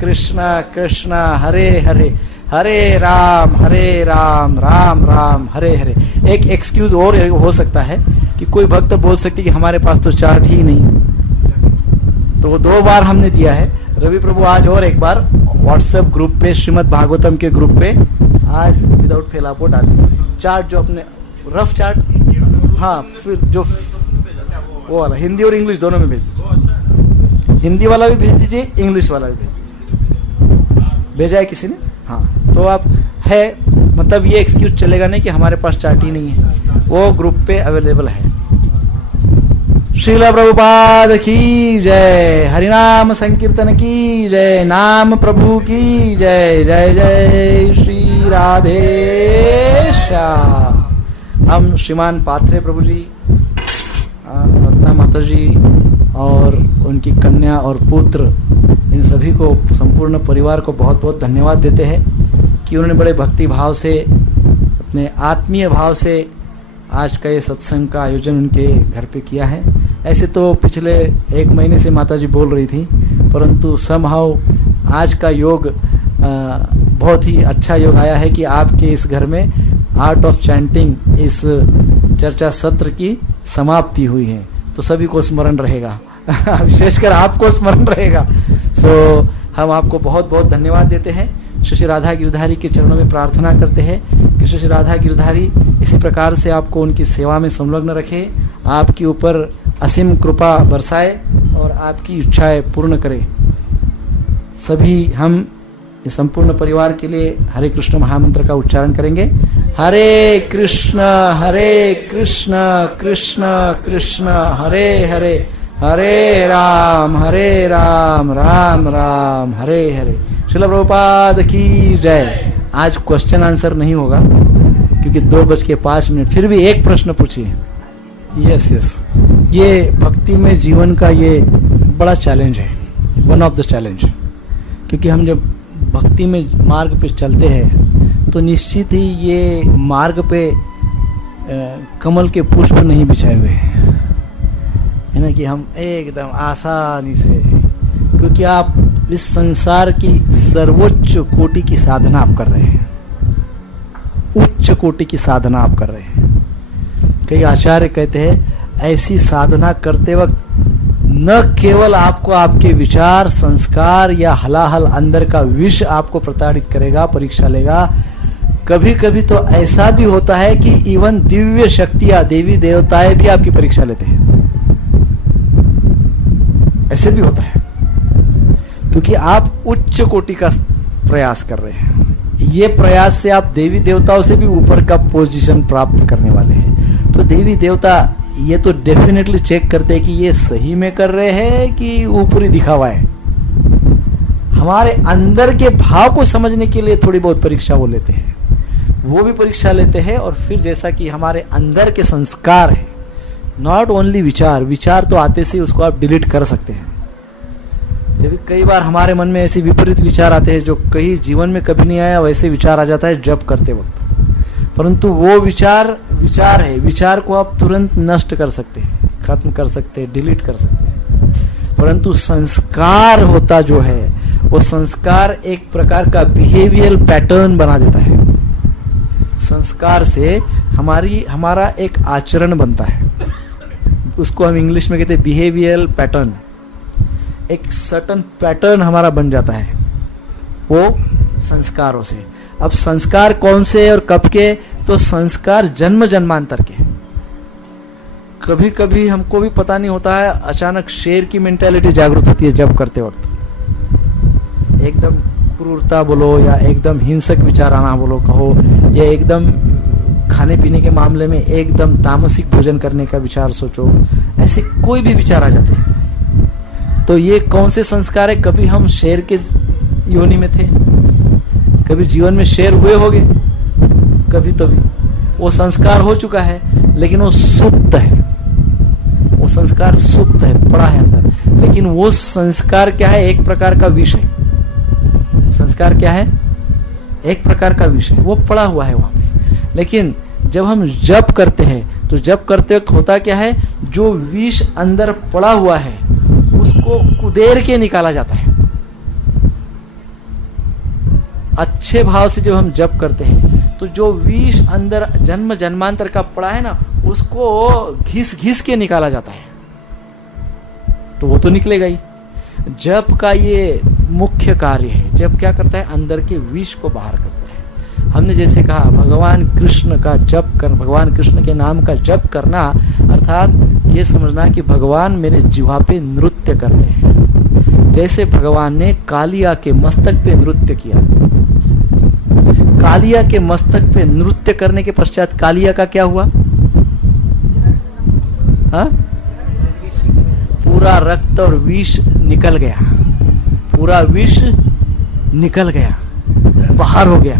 कृष्णा कृष्णा हरे हरे, हरे राम राम राम हरे हरे। एक एक्सक्यूज और हो सकता है कि कोई भक्त बोल सकती कि हमारे पास तो चार्ट ही नहीं, तो वो 2 बार हमने दिया है। रवि प्रभु आज और एक बार व्हाट्सएप ग्रुप पे, श्रीमद् भागवतम के ग्रुप पे आज विदाउट फेल आपको डाल दीजिए चार्ट, जो अपने रफ चार्ट। हाँ, फिर जो वो वाला हिंदी और इंग्लिश दोनों में भेज दीजिए, हिंदी वाला भी भेज दीजिए, इंग्लिश वाला भी भेज दीजिए। भेजा है किसी ने? हाँ, तो आप है, मतलब ये एक्सक्यूज चलेगा नहीं कि हमारे पास चार्ट ही नहीं है, वो ग्रुप पे अवेलेबल है। श्रील प्रभुपाद की जय, हरिनाम संकीर्तन की जय, नाम प्रभु की जय, जय जय श्री राधे श्याम। हम श्रीमान पात्रे प्रभु जी, रत्ना माता जी और उनकी कन्या और पुत्र, इन सभी को, संपूर्ण परिवार को बहुत बहुत धन्यवाद देते हैं कि उन्होंने बड़े भक्ति भाव से, अपने आत्मीय भाव से आज का ये सत्संग का आयोजन उनके घर पे किया है। ऐसे तो पिछले 1 महीने से माता जी बोल रही थी, परंतु समहाउ आज का योग बहुत ही अच्छा योग आया है कि आपके इस घर में आर्ट ऑफ चैंटिंग इस चर्चा सत्र की समाप्ति हुई है, तो सभी को स्मरण रहेगा विशेषकर आपको स्मरण रहेगा। सो हम आपको बहुत बहुत धन्यवाद देते हैं। श्री राधा गिरधारी के चरणों में प्रार्थना करते हैं कि श्री राधा गिरधारी इसी प्रकार से आपको उनकी सेवा में संलग्न रखे, आपके ऊपर असीम कृपा बरसाए और आपकी इच्छाएं पूर्ण करे। सभी हम इस संपूर्ण परिवार के लिए हरे कृष्ण महामंत्र का उच्चारण करेंगे। हरे कृष्ण कृष्ण कृष्ण हरे हरे, हरे राम राम राम हरे हरे। श्रील प्रभुपाद की जय। आज क्वेश्चन आंसर नहीं होगा क्योंकि 2:05, फिर भी एक प्रश्न पूछिए। यस, ये भक्ति में जीवन का ये बड़ा चैलेंज है, वन ऑफ द चैलेंज, क्योंकि हम जब भक्ति में मार्ग पे चलते हैं तो निश्चित ही ये मार्ग पे कमल के पुष्प नहीं बिछाए हुए हैं, है ना, कि हम एकदम आसानी से, क्योंकि आप इस संसार की सर्वोच्च कोटि की साधना आप कर रहे हैं, उच्च कोटि की साधना आप कर रहे हैं। कई आचार्य कहते हैं ऐसी साधना करते वक्त न केवल आपको आपके विचार, संस्कार या हलाहल अंदर का विष आपको प्रताड़ित करेगा, परीक्षा लेगा, कभी कभी तो ऐसा भी होता है कि इवन दिव्य शक्तियां, देवी देवताएं भी आपकी परीक्षा लेते हैं। ऐसे भी होता है क्योंकि आप उच्च कोटि का प्रयास कर रहे हैं। ये प्रयास से आप देवी देवताओं से भी ऊपर का पोजीशन प्राप्त करने वाले हैं। तो देवी देवता ये तो डेफिनेटली चेक करते हैं कि ये सही में कर रहे हैं कि ऊपरी दिखावा है। हमारे अंदर के भाव को समझने के लिए थोड़ी बहुत परीक्षा वो लेते हैं, वो भी परीक्षा लेते हैं। और फिर जैसा कि हमारे अंदर के संस्कार है, नॉट ओनली विचार तो आते से उसको आप डिलीट कर सकते हैं। जब कई बार हमारे मन में ऐसे विपरीत विचार आते हैं जो कहीं जीवन में कभी नहीं आया, वैसे विचार आ जाता है जप करते वक्त, परंतु वो विचार है, विचार को आप तुरंत नष्ट कर सकते हैं, खत्म कर सकते हैं, डिलीट कर सकते हैं। परंतु संस्कार होता जो है, वो संस्कार एक प्रकार का बिहेवियरल पैटर्न बना देता है। संस्कार से हमारा एक आचरण बनता है, उसको हम इंग्लिश में कहते हैं बिहेवियरल पैटर्न। एक सर्टन पैटर्न हमारा बन जाता है वो संस्कारों से। अब संस्कार कौन से और कब के? तो संस्कार जन्म जन्मांतर के। कभी कभी हमको भी पता नहीं होता है, अचानक शेर की मेंटालिटी जागृत होती है जब करते वक्त। एकदम क्रूरता बोलो या एकदम हिंसक विचार आना बोलो कहो, या एकदम खाने पीने के मामले में एकदम तामसिक भोजन करने का विचार सोचो, ऐसे कोई भी विचार आ जाते हैं। तो ये कौन से संस्कार है? कभी हम शेर के योनि में थे, कभी जीवन में शेर हुए होंगे, कभी तो भी वो संस्कार हो चुका है, लेकिन वो सुप्त है, वो संस्कार सुप्त है, पड़ा है अंदर। लेकिन वो संस्कार क्या है? एक प्रकार का विष है। संस्कार क्या है? एक प्रकार का विष है, वो पड़ा हुआ है वहां पे। लेकिन जब हम जप करते हैं तो जप करते वक्त होता क्या है? जो विष अंदर पड़ा हुआ है उसको कुदेर के निकाला जाता है। अच्छे भाव से जब हम जप करते हैं तो जो विष अंदर जन्म जन्मांतर का पड़ा है ना, उसको घिस घिस के निकाला जाता है। तो वो तो निकलेगा ही। जप का ये मुख्य कार्य है। जप क्या करता है? अंदर के विष को बाहर करता है। हमने जैसे कहा भगवान कृष्ण का जप कर, भगवान कृष्ण के नाम का जप करना, अर्थात ये समझना कि भगवान मेरे जिह्वा पे नृत्य कर रहे हैं, जैसे भगवान ने कालिया के मस्तक पे नृत्य किया। कालिया के मस्तक पे नृत्य करने के पश्चात कालिया का क्या हुआ? हाँ? पूरा रक्त और विष निकल गया, पूरा विष निकल गया, बाहर हो गया।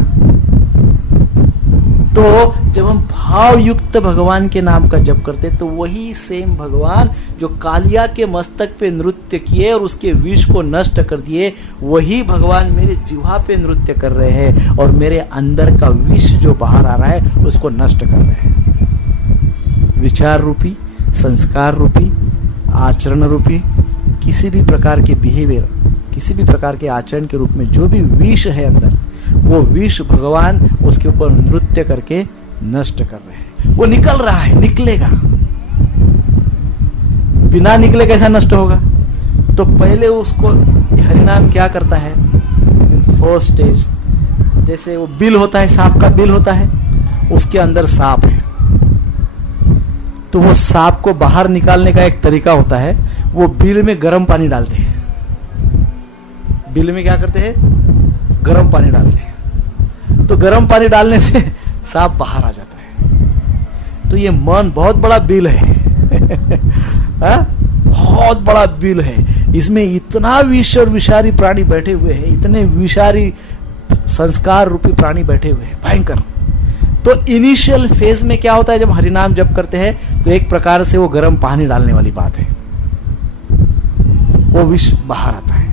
तो जब हम भाव युक्त भगवान के नाम का जप करते तो वही सेम भगवान जो कालिया के मस्तक पे नृत्य किए और उसके विष को नष्ट कर दिए, वही भगवान मेरे जिह्वा पे नृत्य कर रहे हैं और मेरे अंदर का विष जो बाहर आ रहा है उसको नष्ट कर रहे हैं। विचार रूपी, संस्कार रूपी, आचरण रूपी किसी भी प्रकार के बिहेवियर, किसी भी प्रकार के आचरण के रूप में जो भी विष है अंदर, वो विष भगवान उसके ऊपर नृत्य करके नष्ट कर रहे हैं। वो निकल रहा है, निकलेगा, बिना निकले कैसा नष्ट होगा? तो पहले उसको हरिनाम क्या करता है? फर्स्ट स्टेज, जैसे वो बिल होता है, सांप का बिल होता है, उसके अंदर सांप है, तो वो सांप को बाहर निकालने का एक तरीका होता है, वो बिल में गर्म पानी डालते हैं। बिल में क्या करते हैं? गर्म पानी डालते हैं। तो गर्म पानी डालने से सांप बाहर आ जाता है। तो ये मन बहुत बड़ा बिल है बहुत बड़ा बिल है। इसमें इतना विष और विषारी प्राणी बैठे हुए हैं, इतने विषारी संस्कार रूपी प्राणी बैठे हुए हैं, भयंकर। तो इनिशियल फेज में क्या होता है जब हरिनाम जप करते हैं, तो एक प्रकार से वो गर्म पानी डालने वाली बात है, वो विष बाहर आता है।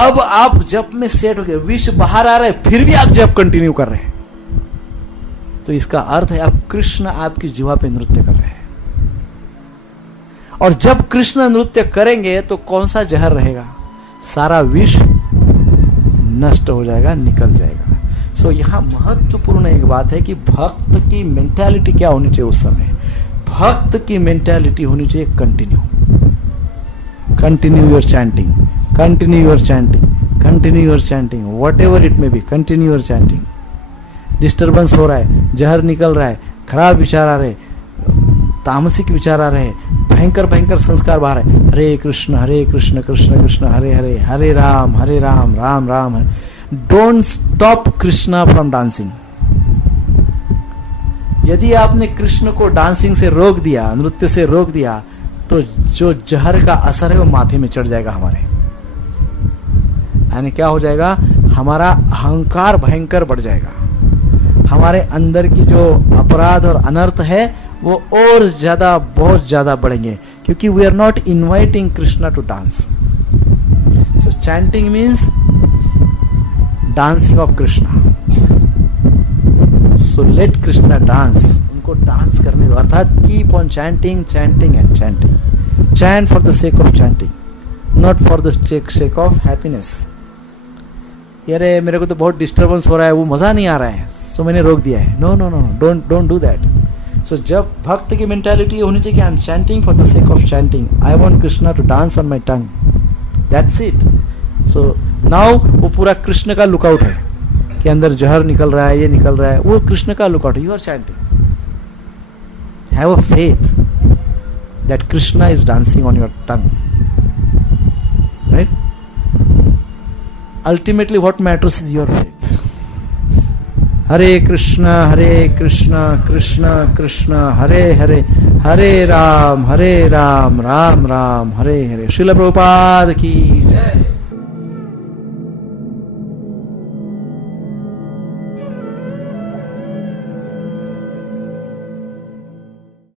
अब आप जप में सेट हो गए, विष बाहर आ रहा है, फिर भी आप जप कंटिन्यू कर रहे हैं, तो इसका अर्थ है आप कृष्ण आपकी जिह्वा पे नृत्य कर रहे हैं। और जब कृष्ण नृत्य करेंगे तो कौन सा जहर रहेगा? सारा विष नष्ट हो जाएगा, निकल जाएगा। सो यहां महत्वपूर्ण एक बात है कि भक्त की मेंटालिटी क्या होनी चाहिए उस समय? भक्त की मेंटालिटी होनी चाहिए continue your chanting, continue your chanting, continue your chanting, what ever it may be, continue your chanting. Disturbance हो रहा है, जहर निकल रहा है, खराब विचार आ रहे, तामसिक विचार आ रहे, भयंकर भयंकर संस्कार बाहर है, Hare Krishna Krishna Krishna Hare Hare, Hare Ram Ram Ram Hare. Don't stop Krishna from dancing. यदि आपने कृष्ण को डांसिंग से रोक दिया, नृत्य से रोक दिया, तो जो जहर का असर है वो माथे में चढ़ जाएगा हमारे, यानी क्या हो जाएगा? हमारा अहंकार भयंकर बढ़ जाएगा, हमारे अंदर की जो अपराध और अनर्थ है वो और ज्यादा, बहुत ज्यादा बढ़ेंगे, क्योंकि we are not inviting Krishna to dance. So chanting means dancing of Krishna. So let Krishna dance, उनको डांस करने दो, अर्थात keep on chanting, chanting and chanting. Chant for the sake of chanting, not for the sake of happiness. यारे मेरे को तो बहुत डिस्टर्बेंस हो रहा है, वो मजा नहीं आ रहा है, सो मैंने रोक दिया है। No no no, don't do that. So जब भक्त की मेंटालिटी होनी चाहिए कि I am chanting for the sake of chanting, I want Krishna to dance on my tongue, that's it. So now वो पूरा कृष्ण का लुकआउट है कि अंदर जहर निकल रहा है, ये निकल रहा है, वो कृष्ण का लुकआउट है। You are chanting, have a faith that Krishna is dancing on your tongue, right? Ultimately what matters is your faith. Hare Krishna Krishna Krishna Hare Hare, Hare Ram Ram Ram Hare Hare. Srila Prabhupada की जय।